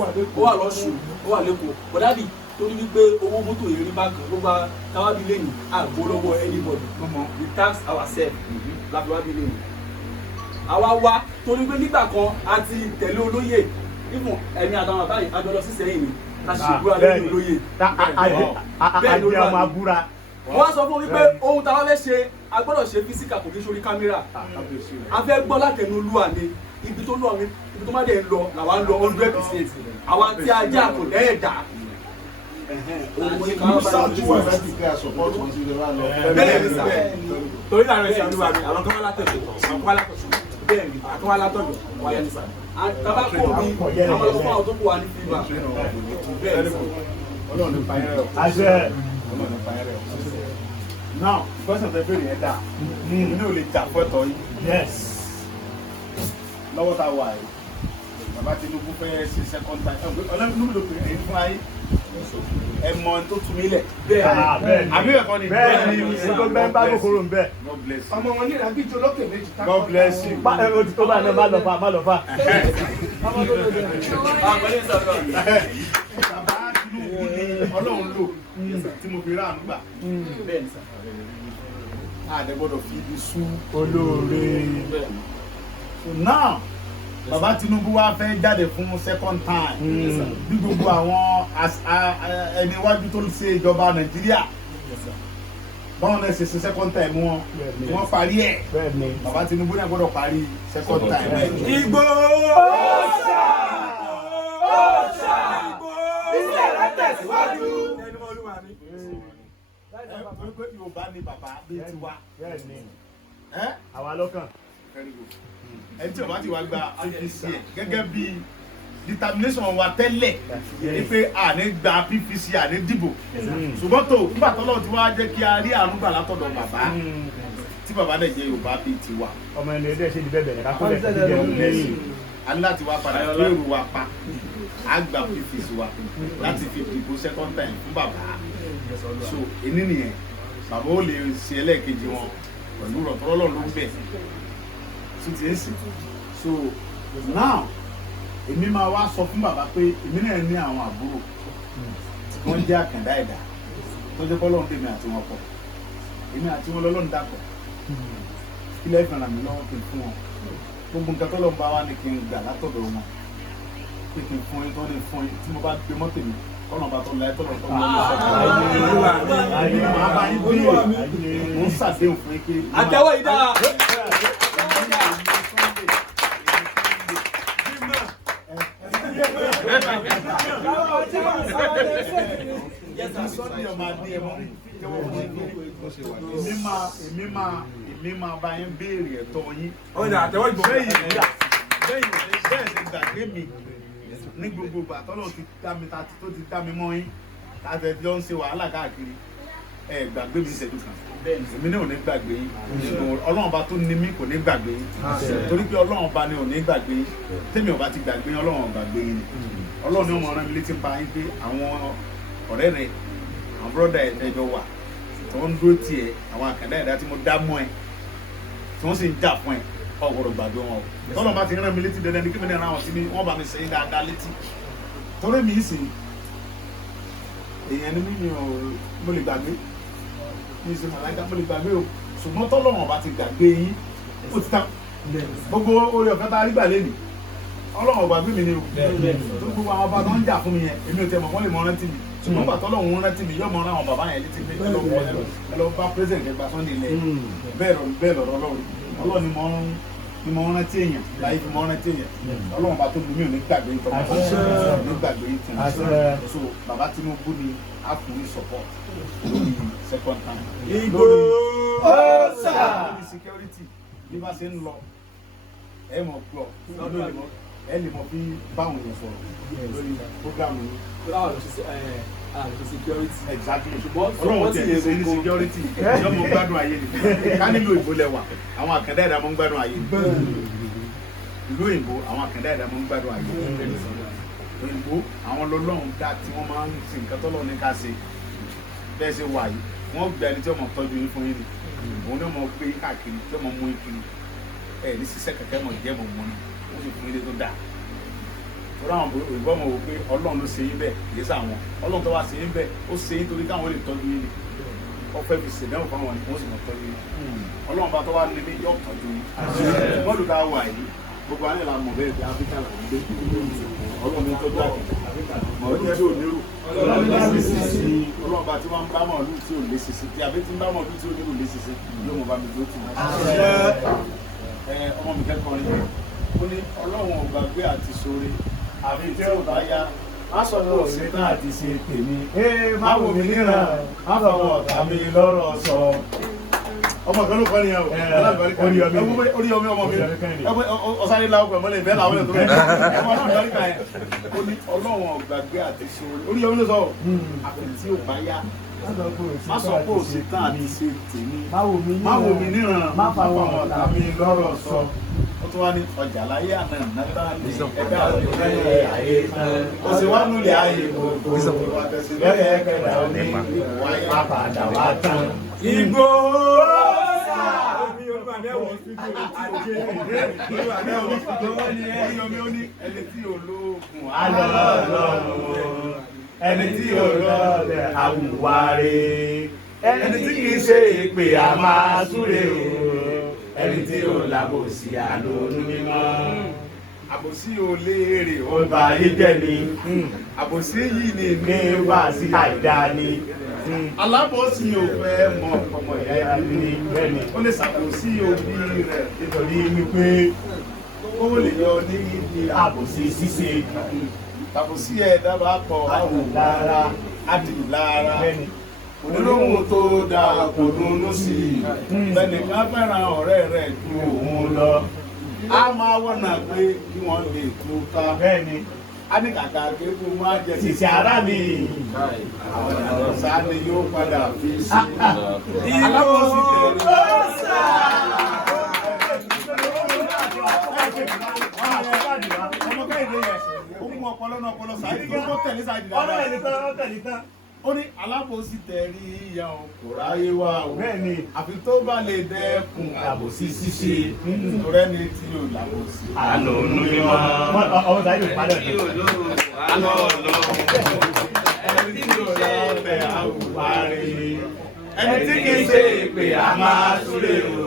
wà lọ́ṣùn ó wà lẹ́kọ̀ọ́ bọ̀dádì torí wípé owó mọ́tò yìí rí bákan gbogbo káwábí lẹ́yìn àgbo lọ́wọ́ anybody we tax ourselves láti wábí lẹ́yìn àwa wá torí pé nígbà kan a ti tẹ̀lé olóyè ìfún ẹ̀mí àtàwọn àbáyé àjọ lọ sí sẹ́yìn ni a ṣe ìbúra lórí olóyè bẹ́ẹ̀ ló bá wọ́n sọ fún wípé ohun tá a fẹ́ ṣe a gbọ́dọ̀ ṣe físíkà kò kí sórí kámẹ́rà a fẹ́ gbọ́ látẹnu olúwa ni ibi tó lọ mi ibi tó má dé ń lọ làwa ń lọ 100% àwa tí a jẹ́ àpò lẹ́ẹ̀dá. torí làwọn ẹ̀sìn àdúrà mi àwọn kan wá látọ̀jọ̀ bẹ́ẹ̀ ni àwọn kan wá látọ̀jọ̀ wáyé ní sàlẹ̀. Tàbá pọ̀ mi àwọn ọmọ àwọn tó kù wá ní fíìmà bẹ́ẹ̀ ni Ọlọ́run ní payẹ́ rẹ̀ o. Ọlọ́run ní payẹ́ rẹ̀ o. Now, question tẹ bèrè yẹn dà. Inú ò lè jà fọ́tọ̀ yìí. Lọ́wọ́ tá a wà yìí. Bàbá Tinubu fẹ́ ṣe second time. Ọlọ́run ló pè é fún ayé. Ẹ mọ tó tún mí lẹ̀. Àbí ẹ̀kọ́ ni. Bẹ́ẹ̀ ni gbogbo bẹ́ẹ̀ bá kòkòrò ń bẹ̀. God bless you. ọmọ wọn ní ìràbí ìjọ lókè méjì. God bless you. Ó ti tó bá náà má lọ fà. àgbọ̀lé sọ̀rọ̀ Bàbá Tinubu ni Ọlọ́run lò tí mo fi rà nígbà. bẹ́ẹ̀ ni sà. Àdẹ́gbọ́dọ̀ fi ibi sú. Olóore. So now, Bàbá Tinubu wá fẹ́ jáde fún second time. Bí gbogbo àwọn ẹni iwájú tó ń ṣe ìjọba Nàìjíríà. Báwọn náà ṣe second time wọn, wọ́n parí ẹ̀. Bàbá Tinubu náà gbọ́dọ̀ parí second time ẹ̀. Ìgbòho ọ̀ṣà iṣẹ́ rẹ̀ tẹ̀síwájú. Pé Yorùbá ni bàbá bí ti wá. Àwa lọ́kàn. Ẹni tí ọba ti wá gba PVC ẹ̀ gẹ́gẹ́ bí determination wa tẹ́lẹ̀ ni pé àní gba PVC àní dìbò. Ṣùgbọ́n tó nígbà tọ́lọ́ ti wá jẹ́ kí a rí àánú gbà látọ̀dọ̀ bàbá tí bàbá dẹ̀ jẹ́ Yorùbá bí ti wá. Ọmọ ẹni ẹdẹ ṣe di bẹ́ẹ̀ bẹ̀rẹ̀ kákúlẹ̀ ti jẹ́ lẹ́yìn. A ní láti wá padà gbèrú wa pa á gba PVC wa láti fi dìbò second time fún bàbá. So èní nìyẹn bàbá ó lè ṣe ẹlẹ́ẹ̀kejì wọn pẹ̀lú rọ̀tọ́rọ́ lọ́ọ̀ ló ń bẹ̀ tó ti ń sìn. So now èmi máa wá sọ fún bàbá pé èmi náà ní àwọn àbúrò wọ́n jẹ́ àkàndá ẹ̀dá tó jẹ́ bọ́lọ́run tèmi àti wọn pọ̀ èmi àti wọn lọ́lọ́run dàpọ̀ ilẹ̀ ìfẹ̀ràn mi lọ́wọ́ kí n fún wọn gbogbo nǹkan tó lọ́n bá wá ní kí n gbà látọ̀dọ̀ wọn pé kí n fún yín tó ní fún yín tí mo bá gbé mọ́tò mi kọ́nà bá tó láyé tó lọ́n tó lọ́n lọ́sọ̀tọ̀ mo ń ṣàdéhùn fún yín pé àtẹ́wọ́ yìí dáa. Sunday ọmọ adé ẹ mọ́ èmi máa bá yín béèrè ẹ̀tọ́ yín. Bẹ́ẹ̀ ṣe gbàgbé mi ní gbogbo ìgbà tọ́lọ̀ ti dá mi tó ti dá mi mọ́ yín láti ẹjọ́ ń ṣe wàhálà káàkiri ẹ gbàgbé mi ìṣẹ́jú kan èmi náà ò ní gbàgbé yín Ọlọ́run ọba tó ní mí kò ní gbàgbé yín torí pé Ọlọ́run ọba ni ò ní gbàgbé yín tẹ́mi ọba ti gbàgbé yín Ọlọ́run gbàgbé yín Ọlọ́run ni ó mọ ọ̀ràn mi létí pa yín pé àwọn ọ̀rẹ́ rẹ àwọn bọ́dà ẹ̀ẹ́dẹ́jọ́ wà tí wọ́n ń dúró tiẹ̀ àwọn àkàndá ẹ̀dá tí mo dá mọ́ ẹ tí wọ́n sì ń jà fún ẹ ọ̀gbọ̀dọ̀ gbàgbé wọn o tọ́lọ́ bá ti rán mi létí dandan ní kí mi ní ara wọn sí ni wọ́n bá mi sẹ́yìn dáadáa létí torí mi sì èèyàn ni mi ò mo lè gbàgbé mi sì mọ̀ láìka mo lè gbàgbé o ṣùgbọ́n tọ́lọ́ wọn bá ti gbàgbé yín ó ti tán gbogbo orí ọ̀fẹ́ tá a rí gbà lé nì Ọlọ́run gbàgbé mi ni o tó gbogbo àwọn ọba tó ń jà fún mi yẹn èmi ò tẹ mọ̀ wọ́n lè mọ rántí mi ṣùgbọ́n bàtọ́ lọ́wọ́ rántí mi yọ́ mọ ara àwọn bàbá yẹn létí pé ẹ lọ bá president ẹgbà Sunday lẹ bẹ́ẹ̀ lọ́rọ̀ Ọlọ́run ni mo rántí èèyàn láyé fi mo rántí èèyàn Ọlọ́run bá tó lu mí ò ní gbàgbé ìfọwọ́sọ ní gbàgbé ìtàn so bàbá Tinubu ni a kù ní support lórí second time lórí security bí bá ṣe ń lọ ẹ mọ̀ pọ̀ ẹ lè mọ̀ bí báwọn yẹn sọ̀rọ̀ lórí program yìí. Security. Exactly. Ọlọ́run tí ẹ ṣe ní security yọ mọ gbádùn ayé ni ká nílò ìbò lẹ́wà àwọn àkàndá ẹ̀dá mọ́ ń gbádùn ayé ìlú òyìnbó àwọn àkàndá ẹ̀dá mọ́ ń gbádùn ayé òyìnbó àwọn lọ́lọ́run dá tí wọ́n máa ń sin nǹkan tọ́lọ́ ní ká ṣe bẹ́ẹ̀ ṣe wà yìí wọ́n gbé ẹni tí wọ́n mọ̀ tọ́jú yín fún yín ni òun ni wọ́n mọ̀ gbé káàkiri tí wọ́n mọ̀ mú yín kiri ẹ̀ ní sísẹ́ kẹ̀kẹ́ mọ̀ jẹ́ mọ̀ mọ́ ni ó sì fún ilé tó dáa àwọn òyìnbó ọmọ wò pé Ọlọ́run ló ṣe yín bẹ́ẹ̀ kì í sáwọn Ọlọ́run tó wá ṣe yín bẹ́ẹ̀ ó ṣe yín torí káwọn lè tọ́jú yín ni ọ̀fẹ́ fi ṣèdánwò fáwọn ni wọ́n sì mọ̀ tọ́jú yín Ọlọ́run bá tó wá nílé yóò tọ́jú yín mọ́lù tá a wà yìí gbogbo alẹ́ la mọ̀ bẹ́ẹ̀ bí Áfíríkà là ń gbé Ọlọ́run ní tọ́jú àkẹ́kẹ́ mọ̀lú tí ò nírù Ọlọ́run bá tí wọ́n ń bá mọ̀lú tí ò lé ṣiṣẹ́ tí àbí tí ń bá mọ̀lú tí ò nírù lé ṣiṣẹ́ yóò mọ̀ bá mi gbó tì ọmọ mi kẹ́kọ̀ọ́ ni ó ní Ọlọ́run ò gbàgbé àti ṣoore àfi tí ó bá yá má sọ ní òsín náà ti ṣe tèmi má wò mí níran má fọwọ́ ọ̀tá mi lọ́rọ̀ sọ. ọmọ kan ló kọ́ ni ẹ o orí ọmọ ọmọ mi ọ̀sánlẹ̀ làwọn pẹ̀lú mọ́lẹ̀ ìbẹ́ làwọn ètò rẹ̀ ọmọ náà lórí kan yẹn ó ní Ọlọ́run ò gbàgbé àti ṣoore orí ọmọ ló sọ àfi tí ó bá yá má sọ pé òsín náà ti ṣe tèmi má wò mí níran má fọwọ́ ọ̀tá mi lọ́rọ̀ sọ. Ó tún wá ní ọjà láyé àná nàtà ní ẹgbẹ́ àlùfẹ́ ayé ó sì wá núlẹ̀ ayé gbogbo ìwà tẹ̀sílẹ̀ ẹ̀kẹ́dà ní ìwáyé àpàdà wá tán. Igbó ẹni tí olóògùn alọ́lọ́run ẹni tí olóòlẹ̀ àwùwárí ẹni tí kìí ṣe ìpè àmà súre o ẹni tí ó làbòsí àlónú mímọ́. Àbòsí ò léèrè ó bá ayé jẹ́ ni. Àbòsí yìí ni ní wá sí àìdá ni. Alábòsí ò fẹ́ mọ ọmọ ìyá ẹni ní bẹ́ẹ̀ni. Ó lè ṣàbòsí òbí rẹ̀ nítorí wípé ó lè yọ ní ibi àbòsí ṣíṣe. Àbòsí ẹ̀dá bá kọ àwòlára àdìlára. Olóhùn tó dáa kò dúnú sí i bẹ́nìkan fẹ́ràn ọ̀rẹ́ rẹ̀ ju òun lọ a máa wọ̀nà pé kí wọ́n lè túká bẹ́ẹ̀ni a ní kàkà kéku máa jẹ sísè ara mi àwọn ìyàwó ni yóò padà fi sí alábòsí tẹ̀lé ọmọ kẹ́hìndé yẹn ó mú ọpọlọ náà ọpọlọ sáyé tó tẹ̀lé sáyé dáadáa ó ní alábòsí tẹ̀rí ìyá kò ráyé wá o bẹ́ẹ̀ni àfi tó bá lè dẹ́kun àbòsí ṣíṣe nítorẹ́ ní tí yóò làbòsí. àlọ́ olóyún ọmọ sáyé padà dé. àlọ́ ọlọ́run ẹni tí yóò lọ́bẹ̀ àwùwárí ẹni tí kì í ṣe ìpè a máa súré o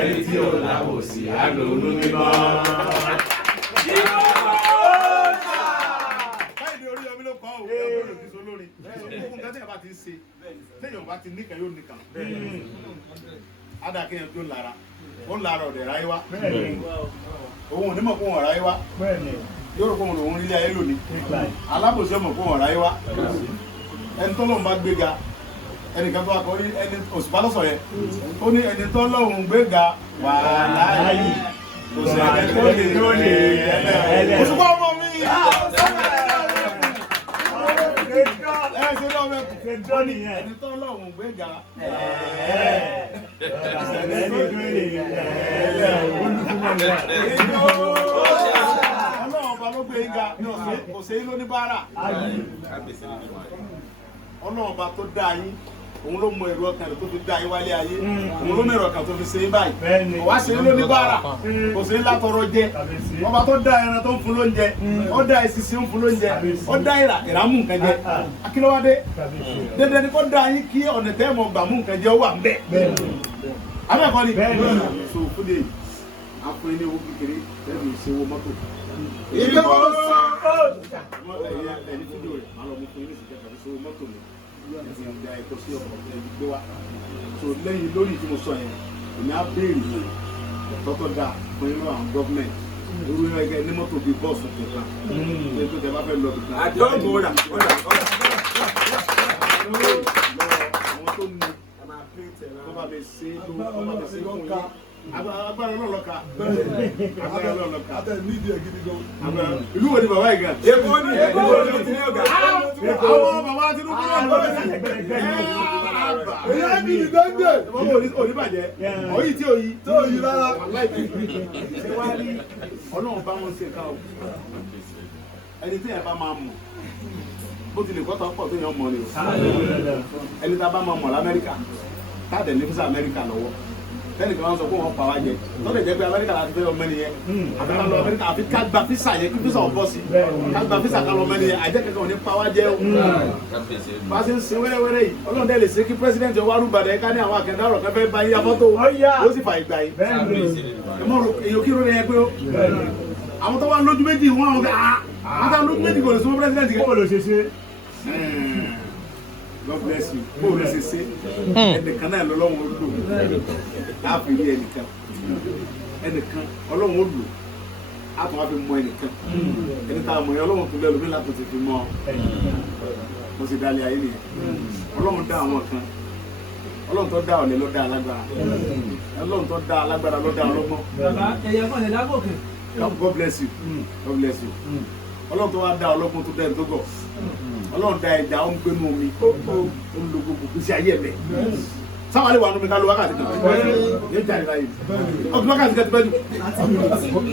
ẹni tí yóò làbòsí àlọ́ olóyún. Ti ṣe téèyàn bá ti níkan yóò níkan ádàkéyàn tó lára ó lára ọ̀dẹ̀ ráyé wá òun ò ní mọ̀ fún ọ̀ráyé wá yóò rò pé òun lòun rí ilé ayé lónìí alábòsí ọmọ kó wọn ráyé wá ẹni tó lóun bá gbéga ẹnìkan tó wà kọ́ ní ẹni Òṣùpá lọ́sọ̀ yẹn ó ní ẹni tó lóun gbéga wàhálà yìí kò sí ẹni tó lè ẹlẹ́ Òṣùpá ọmọ mi ẹ ṣe lọ́wọ́ ẹkùn tó nìyẹn ẹni tó lóun gbéga ló gbé ga kò sí ló ní bára ọlọ́run ọba tó dá yín òun ló mọ èrò ọkàn rẹ̀ tó fi dá yín wálé ayé òun ló mọ èrò ọkàn tó fi ṣe é báyìí wá sí ló ní bára kò sí látọrọ jẹ ọba tó dá ẹran tó ń fún lóúnjẹ ó dá ìsinsin ń fún lóúnjẹ ó dá ìràmú nǹkan jẹ akílówádé dédé ni kó dá yín kí ọ̀nà tẹ́ mọ̀ gbà mú nǹkan jẹ ó wà ń bẹ̀ abẹ́ẹ̀kọ́ ni so fúdé àpò ilé owó kékeré lẹ́nu ìṣòwò mọ́tò ilé owó ẹ̀yìn fídíò rẹ̀ máa lọ mú fún ilé ìsìnkẹ́ tàbí ìṣòwò mọ́tò mi ẹ̀sìn ìgbà ẹ̀kọ́ sí ọ̀pọ̀ ẹ̀yìn gbé wá so lẹ́yìn lórí tí mo sọ yẹn èmi á béèrè tọ́tọ́ dà fún inú àwọn gọ́ọ̀mẹ̀ntì irú ẹgbẹ́ ní mọ́tò bíi bọ́ọ̀sì kẹta ṣe tó tẹ bá fẹ́ lọ bìkan àwọn tó ní tó bá mi ṣe fún yín agbára ọlọ́lọ́ka agbára ọlọ́lọ́ka ìlú wo ni bàbá yìí gan. èkó ni ọ̀gá. àwọn bàbá Tinubu náà ló dé. èyí ni ìgbẹ́ngbẹ́. ọmọ oníbàjẹ́ òyì tí òyì tó òyì rárá. ṣé wàá rí ọlọ́run bá wọn ṣe ká o ẹni tí ẹ bá máa mọ̀ bó tilẹ̀ kọ́tọ̀ pọ̀ tó yàn mọ̀ ni o ẹni tí a bá máa mọ̀ l'Amẹ́ríkà táàdẹ̀ ní fúnṣà Amẹ́ríkà lọ́wọ́ tẹ́lẹ̀ kí wọ́n sọ fún wọn pa wá jẹ tọ́lẹ̀ jẹ́ pé Amẹ́ríkà láti fẹ́ ọmọ nìyẹn àbíká lọ Amẹ́ríkà àfi ká gba físà yẹn kí físà ọ̀bọ̀ sí ká gba físà ká lọ ọmọ nìyẹn àjẹ́ kẹ́kẹ́ wọn ní pa wá jẹ o. bá a ṣe ń sin wẹ́rẹ́wẹ́rẹ́ yìí Ọlọ́run dẹ́ lè ṣe kí pírẹ́sidẹ́ntì ọwọ́ arúgbàdàn ká ní àwọn akẹ́ndá ọ̀rọ̀ kẹfẹ́ bá yíyá fọ́tò ó sì fà ìgbà yìí. èyí kí ló ní ẹ pé ó àwọn tó wá lójú méjì wọn àwọn tó lójú méjì kò lè súnmọ́ pírẹ́sidẹ́ntì kí wọ́n lè ṣe ṣe. God bless you. Bó o lè ṣe ṣe ẹnìkan náà lọ́lọ́run ó lò láàfin rí ẹnìkan Ọlọ́run ó lò á tún wá fi mọ ẹnìkan ẹni tá a mọ̀ yẹn Ọlọ́run tó lẹ́nu mi láti fi mọ mo sì dálé ayé nìyẹn Ọlọ́run dá àwọn kan Ọlọ́run tó dá ọ̀lẹ ló dá alágbára Ọlọ́run tó dá alágbára ló dá ọlọ́gbọ́n. bàbá ẹ̀yẹ kan lè dágòkè. God bless you. God bless you. Ọlọ́run tó wá dá ọlọ́gbọ́n tó dẹ́nu tó gọ̀ Ọlọ́run dá ẹja ó ń gbénu omi ó ń lo gbogbo gbèsè ayé ẹ̀mẹ́ sáwọn alẹ́ wà nínú mi ká ló wákàtí kan yóò jáde láyé ọdún wákàtí kan ti bẹ́ẹ̀ dùn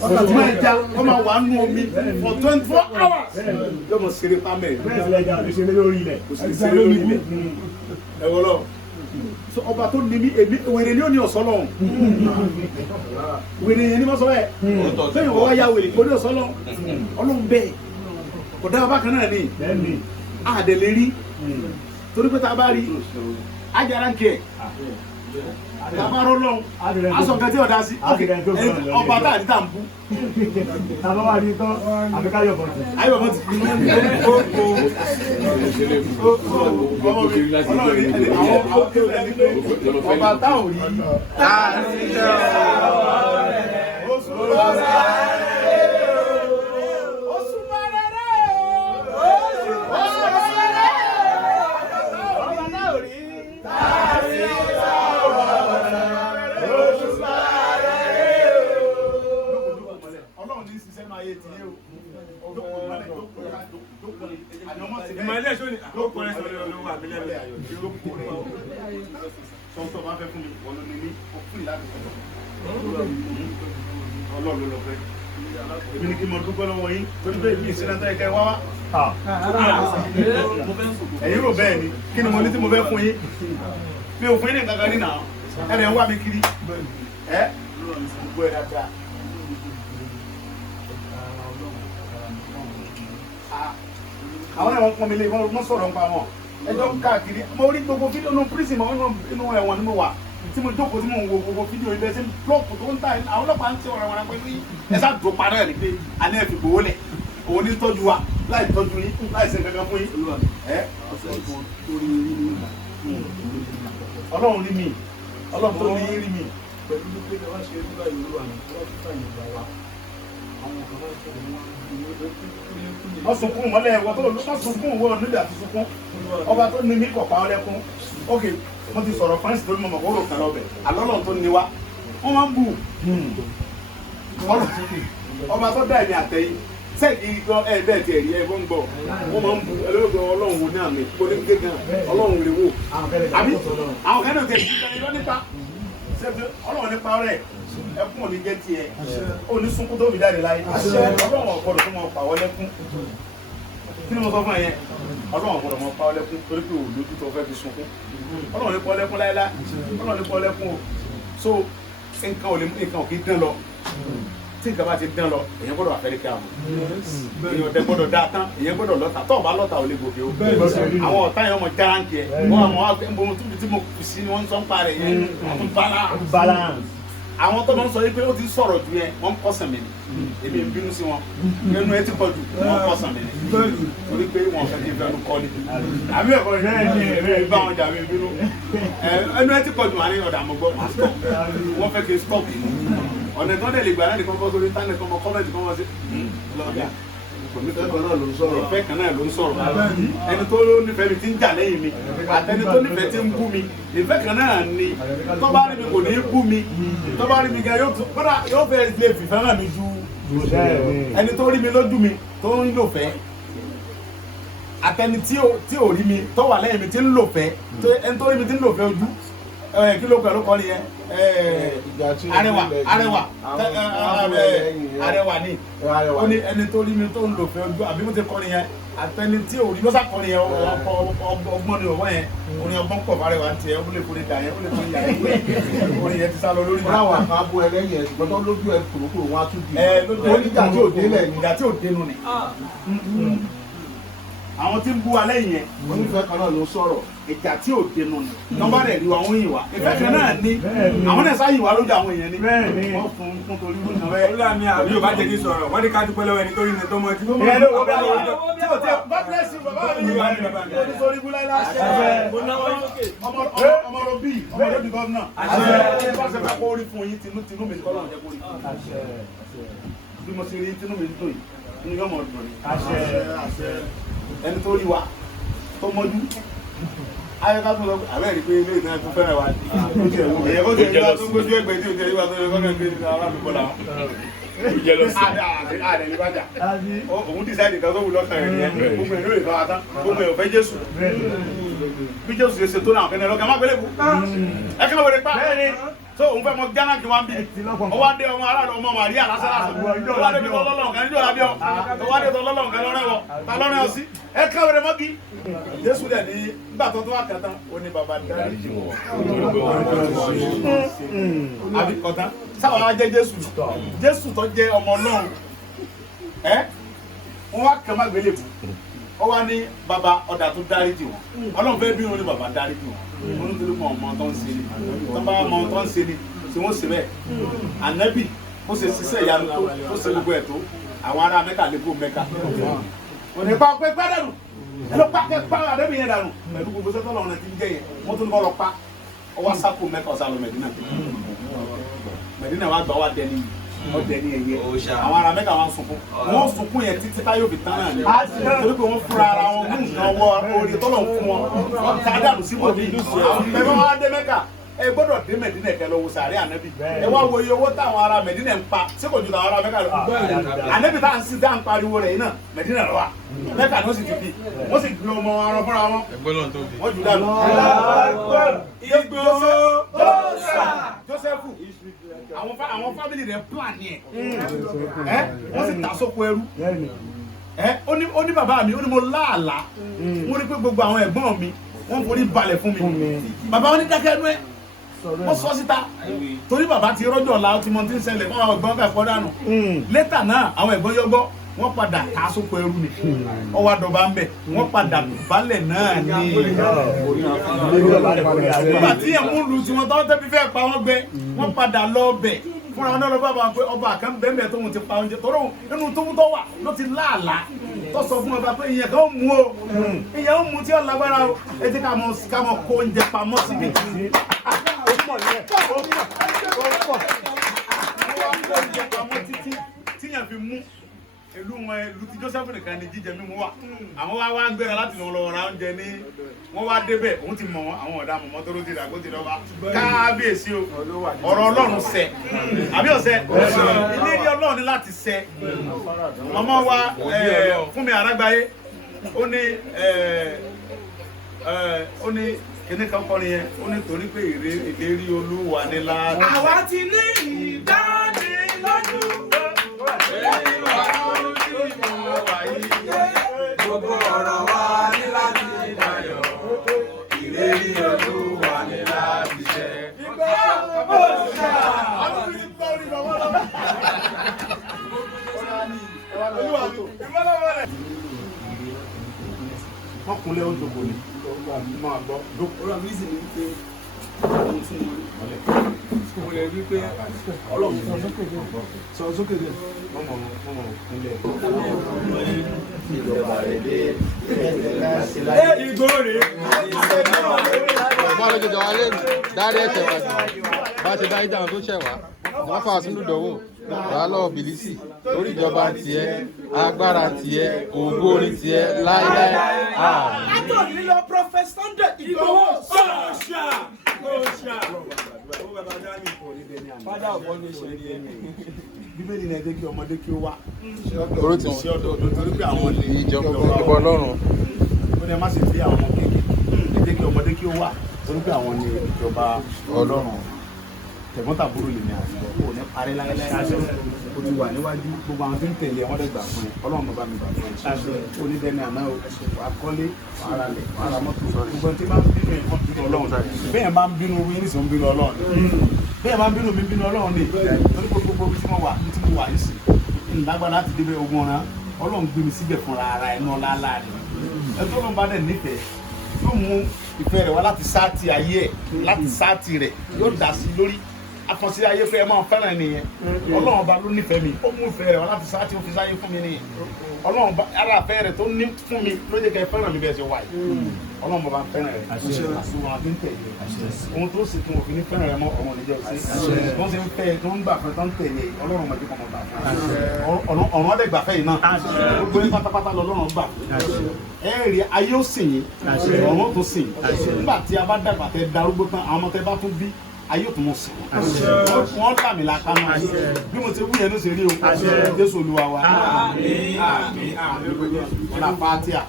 ọdún ẹja ó máa wà nínú omi for 24 hours yóò mọ̀ ṣeré pamẹ́ kò sì ṣeré lórí ilẹ̀ ẹ wọ́lọ́ so ọba tó ní mi èmi wèrè ni ó ní ọ̀sán lọ́hùn wèrè yẹn ni wọ́n sọ bẹ́ẹ̀ bẹ́ẹ̀ wọ́n wá ya wèrè kó ní ọ̀sán lọ́hùn Ọlọ́run bẹ́ẹ̀ kò dá ọba kan náà ní àdèlè rí torí pé tá a bá rí ajára ń kẹ tabarọ lọ́hùn aṣọ nǹkan tí ọ̀dà sí ọba tá a ní tà ń bú. tàbá wà ní tán àbíká yọ̀ bọ̀tì. ayọ̀ bọ̀tì ọba tá ò rí. Sọ́tọ̀ bá fẹ́ fún mi, wọ́n ló ní ní ọkùnrin láti sọ̀rọ̀. Ọlọ́run ló fẹ́. Èmi ni kí mo dúpẹ́ lọ́wọ́ yín, torí bẹ́ẹ̀ bí ìsinmi àtàrí kẹ́ wá wá. Ẹ̀yin rò bẹ́ẹ̀ ni, kí ni mo ní tí mo fẹ́ fún yín? Mi ò fún yín ní nǹkan kan ní nàá. Ẹ̀rẹ̀ ń wá mi kiri. Ẹ́ gbogbo ẹ̀ dáadáa. Àwọn ẹ̀wọ̀n pọn mi lé, wọ́n sọ̀rọ̀ nípa wọn. Ẹjọ́ ń káàkiri, mo rí gbogbo fídíò nínú prison mọ́ inú ẹ̀wọ̀n ni mo wà. Tí mo jókòó tí mo ń wo gbogbo fídíò ilé tí blọọkù tó ń ta àwọn ọlọ́pàá ń tẹ ọ̀rọ̀ wọn pé ẹ sá dùn parẹ́ ẹ̀ ní pé alẹ́ ẹ̀ fi gbowó lẹ̀. Òun ní tọ́jú wa láì tọ́jú yín láì ṣe kankan fún yín. Ọlọ́run rí mi, Ọlọ́run tó ní rí mi. Pẹ̀lú pé wọ́n ṣe nígbà ìlú àná wọ́n ti fàyè gbà wá àwọn wọ́n sunkún mọ́lẹ̀ ẹ̀wọ̀ tó wọ́n sunkún wọ́n níbi àti sunkún ọba tó ní mí kọ̀ pa ọ́ lẹ́kún ok mo ti sọ̀rọ̀ fáńsì tó ní mọ̀mọ́ kó rò kàn lọ́bẹ̀ àlọ́lọ́ tó ní wa wọ́n máa ń bù ọba tó dá ẹ̀mí àtẹ̀yìn sẹ́ẹ̀kì gan ẹ̀ bẹ́ẹ̀ tiẹ̀ rí ẹ̀ bọ́ ń gbọ́ wọ́n máa ń bù ẹlẹ́gbẹ́ ọlọ́run wo ní àmì gbódéńgé gan ọlọ́run lè wò àbí àwọn kẹ́ni ò tẹ̀sí ìgbà nípa ọlọ́run nípa rẹ̀ ẹkún ò ní jẹ́ tiẹ̀ ó ní sunkún tó fi jáde láyé ọlọ́run ọ̀gbọ́dọ̀ tó máa pa ọ́ lẹ́kún kí ni mo sọ fún ẹ yẹn ọlọ́run ọ̀gbọ́dọ̀ máa pa ọ́ lẹ́kún torí pé òun lójú tó fẹ́ fi sunkún ọlọ́run ní pa ọ́ lẹ́kún láyé ọlọ́run ní pa ọ́ lẹ́kún o so nǹkan ò kí dán lọ tí nǹkan bá ti dán lọ èyàn gbọ́dọ̀ àfẹ́rí kí a mọ̀ èyàn ọ̀dẹ gbọ́dọ̀ dá tán èyàn gbọ́dọ̀ lọ́ta tó ọba lọ́ta ò lè gòkè o àwọn ọ̀tá yẹn ọmọ járánkì ẹ̀ wọ́n àwọn agbẹ́mbọ̀n tí mo kù sí wọ́n ń sọ ń parẹ́ yẹn àwọn balance àwọn tó máa ń sọ yìí pé ó ti sọ̀rọ̀ ju yẹn wọ́n ń kọ́sàn mi ni èmi ń bínú sí wọn ẹnu ẹ ti pọ̀ jù wọ́n ń kọ́sàn mi ni torí pé wọn fẹ́ kí n fẹ́nu kọ́ ni àbí ẹ̀kọ́ rẹ̀ bá wọn jà mí bínú ẹnu ẹ ti pọ̀ jù wọn ní ọ̀dà àmọ́gbọ́ wọ́n fẹ́ kí n stop ọ̀nà tó dẹ̀ lè gbà láti kọ́kọ́ sórí internet kọ́mọ kọ́mẹ̀tì kọ́mọ sí lọ́jà ìfẹ́ kan náà ló ń sọ̀rọ̀ ìfẹ́ kan náà ló ń sọ̀rọ̀ ẹni tó nífẹ̀ẹ́ mi ti ń jà lẹ́yìn mi àtẹni tó nífẹ̀ẹ́ ti ń bú mi ìfẹ́ kan náà ni tó bá rí mi kò ní í bú mi tó bá rí mi gan yóò fẹ́ lè fìfẹ́ hàn mi ju ẹni tó rí mi lójú mi tó ń lò fẹ́ àtẹni tí ò rí mi tó wà lẹ́yìn mi ti ń lò fẹ́ ẹni tó rí mi ti ń lò fẹ́ ojú kí ló pẹ̀lú kọ́ ni yẹn arẹwà ni ó ní ẹni tó rí mi tó ń lò fẹ́ ojú àbí mo ti kọ́ ni yẹn àtẹni tí ò rí ló sàkọ́ ni yẹn ọgbọ́n ni ọwọ́ yẹn orin ọgbọ́n pọ̀ fárẹwà ń tiẹ̀ ó lè forí dà yẹn ó lè forí yà yẹn orin yẹn ti sá lọ lórí náà. báwa kan abo ẹlẹ́yìn ẹ̀ ṣùgbọ́n tó lójú ẹ̀ kúròkúrò wọn á tún di oníjà tí ò délẹ̀ ni. ìjà tí ò dénú ni àwọn tí ń bú alẹ́ yẹn onífẹ́ kan náà ló sọ̀rọ̀ ìjà tí ò dénú ni nọ́mbà rẹ̀ rí wa wọ́n yìn wá ìfẹ́ kan náà ní àwọn náà sáyìn wá lójú àwọn èèyàn ni wọ́n fún torí wọn náà bẹ́ẹ̀. olúwa mi àbí yorùbá jẹ́ kí sọ̀rọ̀ wọ́n ní ká dúpẹ́ lọ́wọ́ ẹni tó rí ni tó mọ tí. ìyẹn ló wọ́n bẹ́ẹ̀ lọ́wọ́ tí o tẹ bá bẹ́ẹ̀sì bàbá mi wà ní onítorí búláìlá ọmọ rọ bíi ọmọ rọ bíi gọ́ọ̀nà bá ṣe fẹ́ kó rí fún yín tinú mi kọ́lọ́ jẹ́ kó rí bí mo ṣe rí tinú mi tó yìí inú yọmọ ọdún ni ẹni tó rí wa tó mọ́jú ayọ́ká tó lọ àbẹ́ rí pé ilé ìtàn tó fẹ́ràn wa ẹ̀yẹ kó tẹ̀ ìgbà tó gbójú ẹgbẹ́ tí ó tẹ̀ ìgbà tó yẹ kọ́nà gbé arábìkọ́ làwọn ààrẹ ní bájà òun dìsáìdì kan tó wù lọ́kàn rẹ̀ nìyẹn gbogbo ẹ̀ ló lè bá wa tán gbogbo ẹ̀ ò fẹ́ Jésù bí Jésù ṣe ṣètò náà kẹ́ni ẹlọ́kàn má gbélé kú ẹ kí ló wọlé pa so òun fẹ́ mọ Ghana kí wọ́n bí ọwọ́ adé ọmọ aráàlú ọmọ Màríà lásánlásán ọwọ́ adé tọ́ lọ́lọ́ nǹkan níjọ́ lábíọ́ ọwọ́ adé tọ́ lọ́lọ́ nǹkan lọ́rẹ́ wọ ta lọ́rẹ́ ọ sí ẹ kí ló wọlé mọ́ kí Jésù dẹ̀ ní nígbà tó wà kẹta ó ní bàbá dáríjì wọ̀ àbí kọ̀tán sáwọn á jẹ́ Jésù tó jẹ́ ọmọ Ọlọ́run wọ́n wá kẹ́ má gbélé bù ó wá ní bàbá ọ̀dà tó dáríjì wọn Ọlọ́run fẹ́ bí wọn ní bàbá dáríjì wọn wọn ní torí mọ ọmọ tó ń ṣe ni tó bá mọ tó ń ṣe ni tí wọ́n ṣe bẹ́ẹ̀ ànábì ó ṣe ṣiṣẹ́ ìyanu tó ṣe gbogbo ẹ̀ tó àwọn ará Mẹ́kà lè kó Mẹ́kà òní pa pé pẹ́ dànù ẹ ló pa pé pa ànábì yẹn dànù pẹ̀lú gbogbo sẹ́tọ́ lọ́wọ́ ti ń jẹ́ yẹn wọ́n tún kọ́ lọ pa ọwọ́ sáko Mẹ́kà ọ̀sán lọ Mẹ̀dínà wa gbà wá dẹni ọdẹ ní ẹyẹ àwọn ará Mẹ́kà wọn sunkún yẹn títí táyọ̀ fi tán náà ni torí pé wọ́n fúnra ara wọn mú nǹkan wọ orí tọ́lọ̀ fún wọn wọ́n ká dànù síbò ní ẹ̀rọ wọn dé Mẹ́kà ẹ gbọ́dọ̀ dé Mẹ̀dínà kẹ lọ wo sàárẹ̀ ànábì ẹ wá wo iye owó táwọn ará Mẹ̀dínà ń pa sí kò ju táwọn ará Mẹ́kà lọ ànábì tá à ń sí dá ń pariwo rẹ̀ yìí náà Mẹ̀dínà lọ wa Mẹ́kà ni ó sì ti bí wọ́n sì gbé ọmọ ara fúnra wọn wọ́n jù dànù. Igbó Jósẹ́fù àwọn fámìlì rẹ̀ plan yẹn wọ́n sì ta sóko ẹrú ó ní bàbá mi ó ní mo láàlá wọ́n rí pé gbogbo àwọn ẹ̀gbọ́n mi wọ́n forí balẹ̀ fún mi bàbá wọn ní dákẹ́ ẹnu ẹ̀ wọ́n sọ síta torí bàbá ti rọ́jò ọ̀la ó ti mọ tí ń ṣẹlẹ̀ fún àwọn ẹ̀gbọ́n kẹ́kọ̀ọ́ dànù létà náà àwọn ẹ̀gbọ́n yọgbọ́ wọ́n padà ta sóko ẹrú ni ọwọ́ àdọ̀bà ń bẹ̀ wọ́n padà balẹ̀ náà ní nígbà tí ẹ̀mú lu tí wọ́n tọ́ tẹ́bí fẹ́ pa wọ́n gbẹ wọ́n padà lọ bẹ̀ fúnra wọn náà lọ bá wọn pé ọba kan bẹ́ẹ̀ tóun ti pa oúnjẹ tọ́rọ inú tó mú tọ́ wà ló ti láàlá tó sọ fún ọba pé ìyẹn kan mú o ìyẹn ń mú tí ó lágbára o ẹ ti ká mọ kó oúnjẹ pamọ́ síbi. Tíyàn fi mú ìlú wọn ìlú tí Joseph nìkan ni jíjẹ mímu wà àwọn wá ń gbéra láti lọ ra oúnjẹ ní wọ́n wá débẹ̀ òun ti mọ̀ wọ́n àwọn ọ̀dà mọ̀mọ́ tó ló ti rà kó ti lọ́ba kábíyèsí o ọ̀rọ̀ Ọlọ́run ṣẹ àbí ọ̀sẹ̀ ìlérí Ọlọ́run ní láti ṣẹ màmá wa Fúnmi Àrágbáyé ó ní kíní kan kọrin yẹn ó ní torí pé ìlérí Olúwa ní láti. àwa ti ní ìdánilójú. Gbogbo ọ̀rọ̀ wa ní láti dayọ̀, ìlérí Olúwa ní láti ṣẹ. Wọ́n kúnlẹ̀ oúnjẹ kò ní máa gbọ́. ọ̀rọ̀ mi sì ní pé ohun tí mo lè rí pé Ọlọ́run sọ sókè dé. Ìgbó rèé. Bọ́ọ̀lù jọjọ wa lé dárí ẹ̀ṣẹ̀ wa jù. Bá a ṣe dá ìjà tó ṣẹ̀ wá. Wọ́n fà sínú ìdánwò. Wàá lọ bìlísì. Lórí ìjọba tiẹ̀, agbára tiẹ̀, ògo orin tiẹ̀, láíláí. Látòní lọ Prophet Sunday Igboho ṣọ́ọ̀ṣà. Fádà ọ̀pọ̀ ní ṣe rí ẹni. Bíbélì ní ẹ jẹ́ kí ọmọdé kí ó wá. Oró ti sí ọ̀dọ̀ torí pé àwọn lè ìjọba Ọlọ́run. ó ní ẹ má sì fi àwọn ọmọ kéèké ẹ jẹ́ kí ọmọdé kí ó wà torí pé àwọn ní ìjọba Ọlọ́run tẹ̀gbọ́ntàbúrò lè ní àṣọ kò ní parí láyéláyé o ti wà níwájú gbogbo àwọn tí ń tẹ̀lé wọn dẹ̀ gbà fún ẹ Ọlọ́run bá mi gbà fún ẹ o ní dẹni àná o wà á kọ́lé wà á ralẹ̀ wà á ra mọ́tò gbogbo tí bá ń bínú ẹ̀ wọ́n bínú Ọlọ́run bẹ́ẹ̀ máa ń bínú wí ní sọ́n bínú Ọlọ́run bẹ́ẹ̀ máa ń bínú mi bínú Ọlọ́run ni torí gbogbo tí mo wà yìí sí ìlágbá láti débẹ̀ ogun ọ̀ràn Ọlọ́run gbé mi síbẹ̀ fúnra ara ẹ̀ náà láàlá rẹ̀ ẹ tó lọ́n bá dẹ̀ nífẹ̀ẹ́ yóò mú ìfẹ́ rẹ̀ wá láti sáàtì ayé ẹ̀ láti sáàtì rẹ̀ yóò dà sí lórí afọ̀sí ayé fẹ́ ẹ máa fẹ́ràn nìyẹn Ọlọ́run ọba ló nífẹ̀ẹ́ mi ó mú ìfẹ́ rẹ̀ wá láti sáàtì ó fi sáyé fún mi nìyẹn Ọlọ́run ọba ara ìfẹ́ rẹ̀ tó ní fún mi ló jẹ́ kẹ́ ẹ fẹ́ràn mi bẹ́ẹ̀ ṣe wáyé Ọlọ́run ọba fẹ́ràn rẹ̀ àṣùwọ̀n àti ń tẹ̀lé ohun tó sì tún òfin ní fẹ́ràn rẹ̀ mọ́ ọmọ níjẹ́ òsè tó ń ṣe ń fẹ́ tó ń gbà fẹ́ tó ń tẹ̀lé Ọlọ́run ọmọdé kan mọ̀ gbà fún ọ̀run ọdẹ gbà fẹ́ yìí náà gbogbo ní pátápátá lọ́lọ́run gbà ẹ rí ayé ó sìn yín ọ̀run tó sìn nígbà tí a bá dàgbà tẹ darúgbó tán àwọn ọmọ tẹ bá tún bí ayé òtún mọ̀ sí wọ́n tà mí lákàánú bí mo ti wú yẹn ló ṣe rí o Jésù Olúwa wa àmín àmín àmín ọ̀nà Fátíà.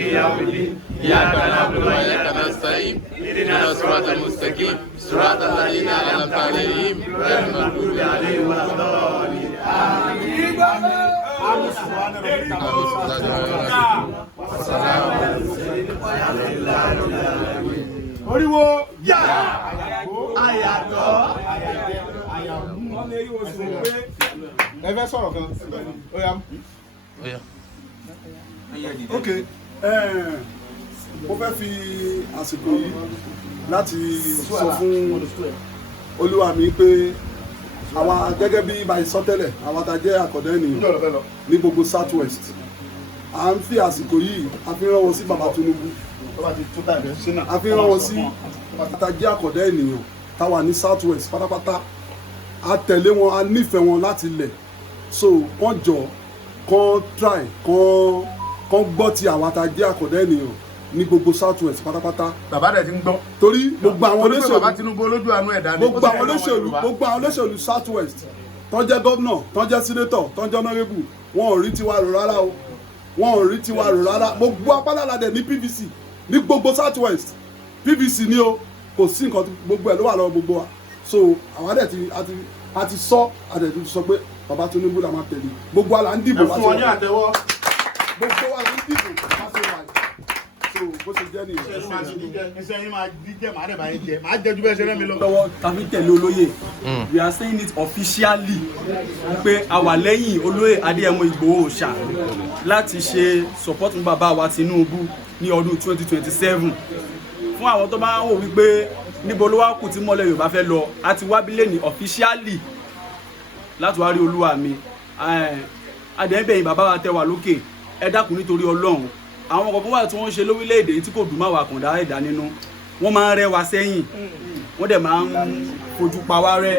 إياك نعبد وإياك نستعين اهدنا الصراط المستقيم صراط الذين أنعمت عليهم غير المغضوب عليهم ولا الضالين Oríwo yá Àyàtọ̀. ẹ fẹ́ sọ̀rọ̀ kan ó yá. ok mo fẹ́ fi àsìkò yìí láti sọ fún olúwa mi pé àwa gẹ́gẹ́ bí báyìí sọ tẹ́lẹ̀ àwa tá jẹ́ àkọ́dá ènìyàn ní gbogbo south west à ń fi àsìkò yìí a fi rán wọn sí bàbá Tinubu a fi rán wọn sí tá jẹ́ àkọ́dá ènìyàn táwa ní south west pátápátá a tẹ̀lé wọn a nífẹ̀ẹ́ wọn láti ilẹ̀ so kàn jọ kàn try kàn gbọ́ ti àwa tá jẹ́ àkọ́dá ènìyàn ní gbogbo south west pátápátá. bàbá rẹ̀ ti ń gbọ́. torí gbogbo àwọn olóṣèlú bàbá Tinubu olójú àánú ẹ̀dá ni. gbogbo àwọn olóṣèlú south west tó jẹ́ gómìnà tó jẹ́ sínétọ̀ tó jẹ́ honorable wọn ò rí tiwa rò rárá o wọn ò rí tiwa rò rárá gbogbo apálàládẹ ní PVC ní gbogbo south west PVC ni o kò sí nǹkan gbogbo ẹ̀ ló wà lọ́wọ́ gbogbo wa so àwọn adẹ̀ àti sọ adẹ̀ tó sọ pé bàbá Tinubu la máa tẹ̀lé gbogbo wa là ń dìbò wá sí wa gbogbo wa là ń dìbò wá sí wa bó ṣe jẹ́ nìyẹn. ẹsẹ̀ yín máa díjẹ́ màá dẹ̀ bá yín jẹ màá jẹ ju bẹ́ẹ̀ ṣe rẹ́ mi lọ. lọ́wọ́ tàbí tẹ̀lé olóyè we are saying it officially pé a wà lẹ́yìn olóyè Adéyẹmọ Ìgbòho Òòṣà láti ṣe support fún bàbá wa Tinubu ní ọdún 2027 fún àwọn tó bá ń wò wípé níbo ló wá kù tí mọ́lẹ̀ Yorùbá fẹ́ lọ àti wábílẹ̀ ní officially láti wá rí olúwa mi adẹ́bẹ̀yìn bàbá wa tẹ́ wà lókè ẹ dákun nítorí Ọlọ́run àwọn kọ̀ọ̀kan wà tí wọ́n ń ṣe lórílẹ̀‐èdè tí kò dùn máa wà kàndá ẹ̀dá nínú wọ́n máa ń rẹ́ wa sẹ́yìn wọ́n dẹ̀ máa ń fojú pa wá rẹ́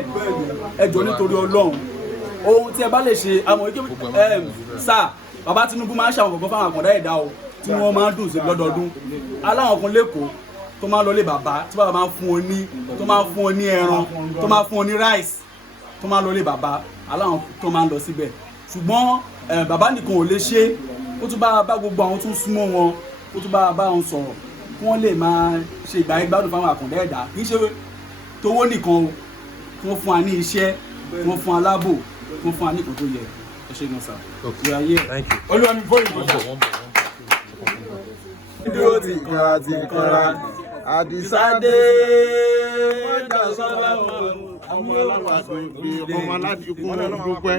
ẹ jọ̀ọ́ nítorí Ọlọ́run ohun tí ẹ bá lè ṣe àmọ́ ike sáà bàbá Tinubu máa ń ṣàwọn kọ̀ọ̀kan fáwọn àkàndá ẹ̀dá o tí wọ́n máa ń dùn sí lọ́dọọdún aláwọn kan lẹ́kọ̀ọ́ tó máa ń lọ lé bàbá tí bàbá máa ń fún ọ ní tó máa ń fún ọ ní ẹran tó máa ń fún ọ ní rice tó máa ń lọ lé bàbá aláwọn tó máa ń lọ síbẹ̀ ṣùgbọ́n bàbá nìkan ò lè ṣe ó tún bá gbogbo àwọn tó ń súnmọ́ wọn ó tún bá wọn sọ̀rọ̀ kí wọ́n lè máa ṣe ìgbà gbádùn fáwọn àkàndá ẹ̀dá kì í ṣe tówó nìkan o kí wọ́n fún wa ní iṣẹ́ kí wọ́n fún wa lábò kí wọ́n fún wa ní ìkó tó yẹ ẹ ṣe gan sa. Olúwa mi fóyìn kọjá. dúró ti kanra àdìsáde mọ́jà sọ́lá ọmọ ọlọ́wà tó gbé ọmọ aládìkún dúpẹ́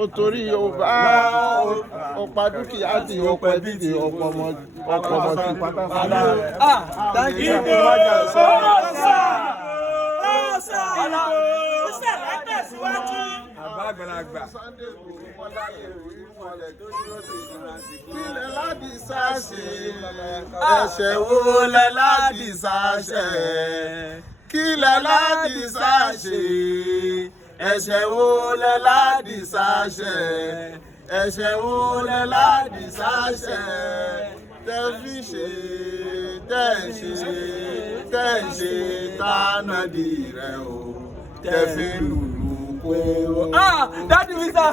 ó torí Yorùbá ọ̀pá dúkìá tí ọ̀pọ̀ ẹbí tí ọ̀pọ̀ ọmọ tí pátápátá. ìbò ọ̀sà àgbàlagbà. Kílẹ̀ láti sáṣe, ẹ̀ṣẹ̀ wo lẹ láti sáṣe? Kílẹ̀ láti sáṣe, ẹ̀ṣẹ̀ wo lẹ láti sáṣe? Ẹ̀ṣẹ̀ wo lẹ láti sáṣe? Tẹ́fí ṣe, tẹ́ṣe tánàdì rẹ̀ o, tẹ́fí lùlù kó. Dáàdì mi sá.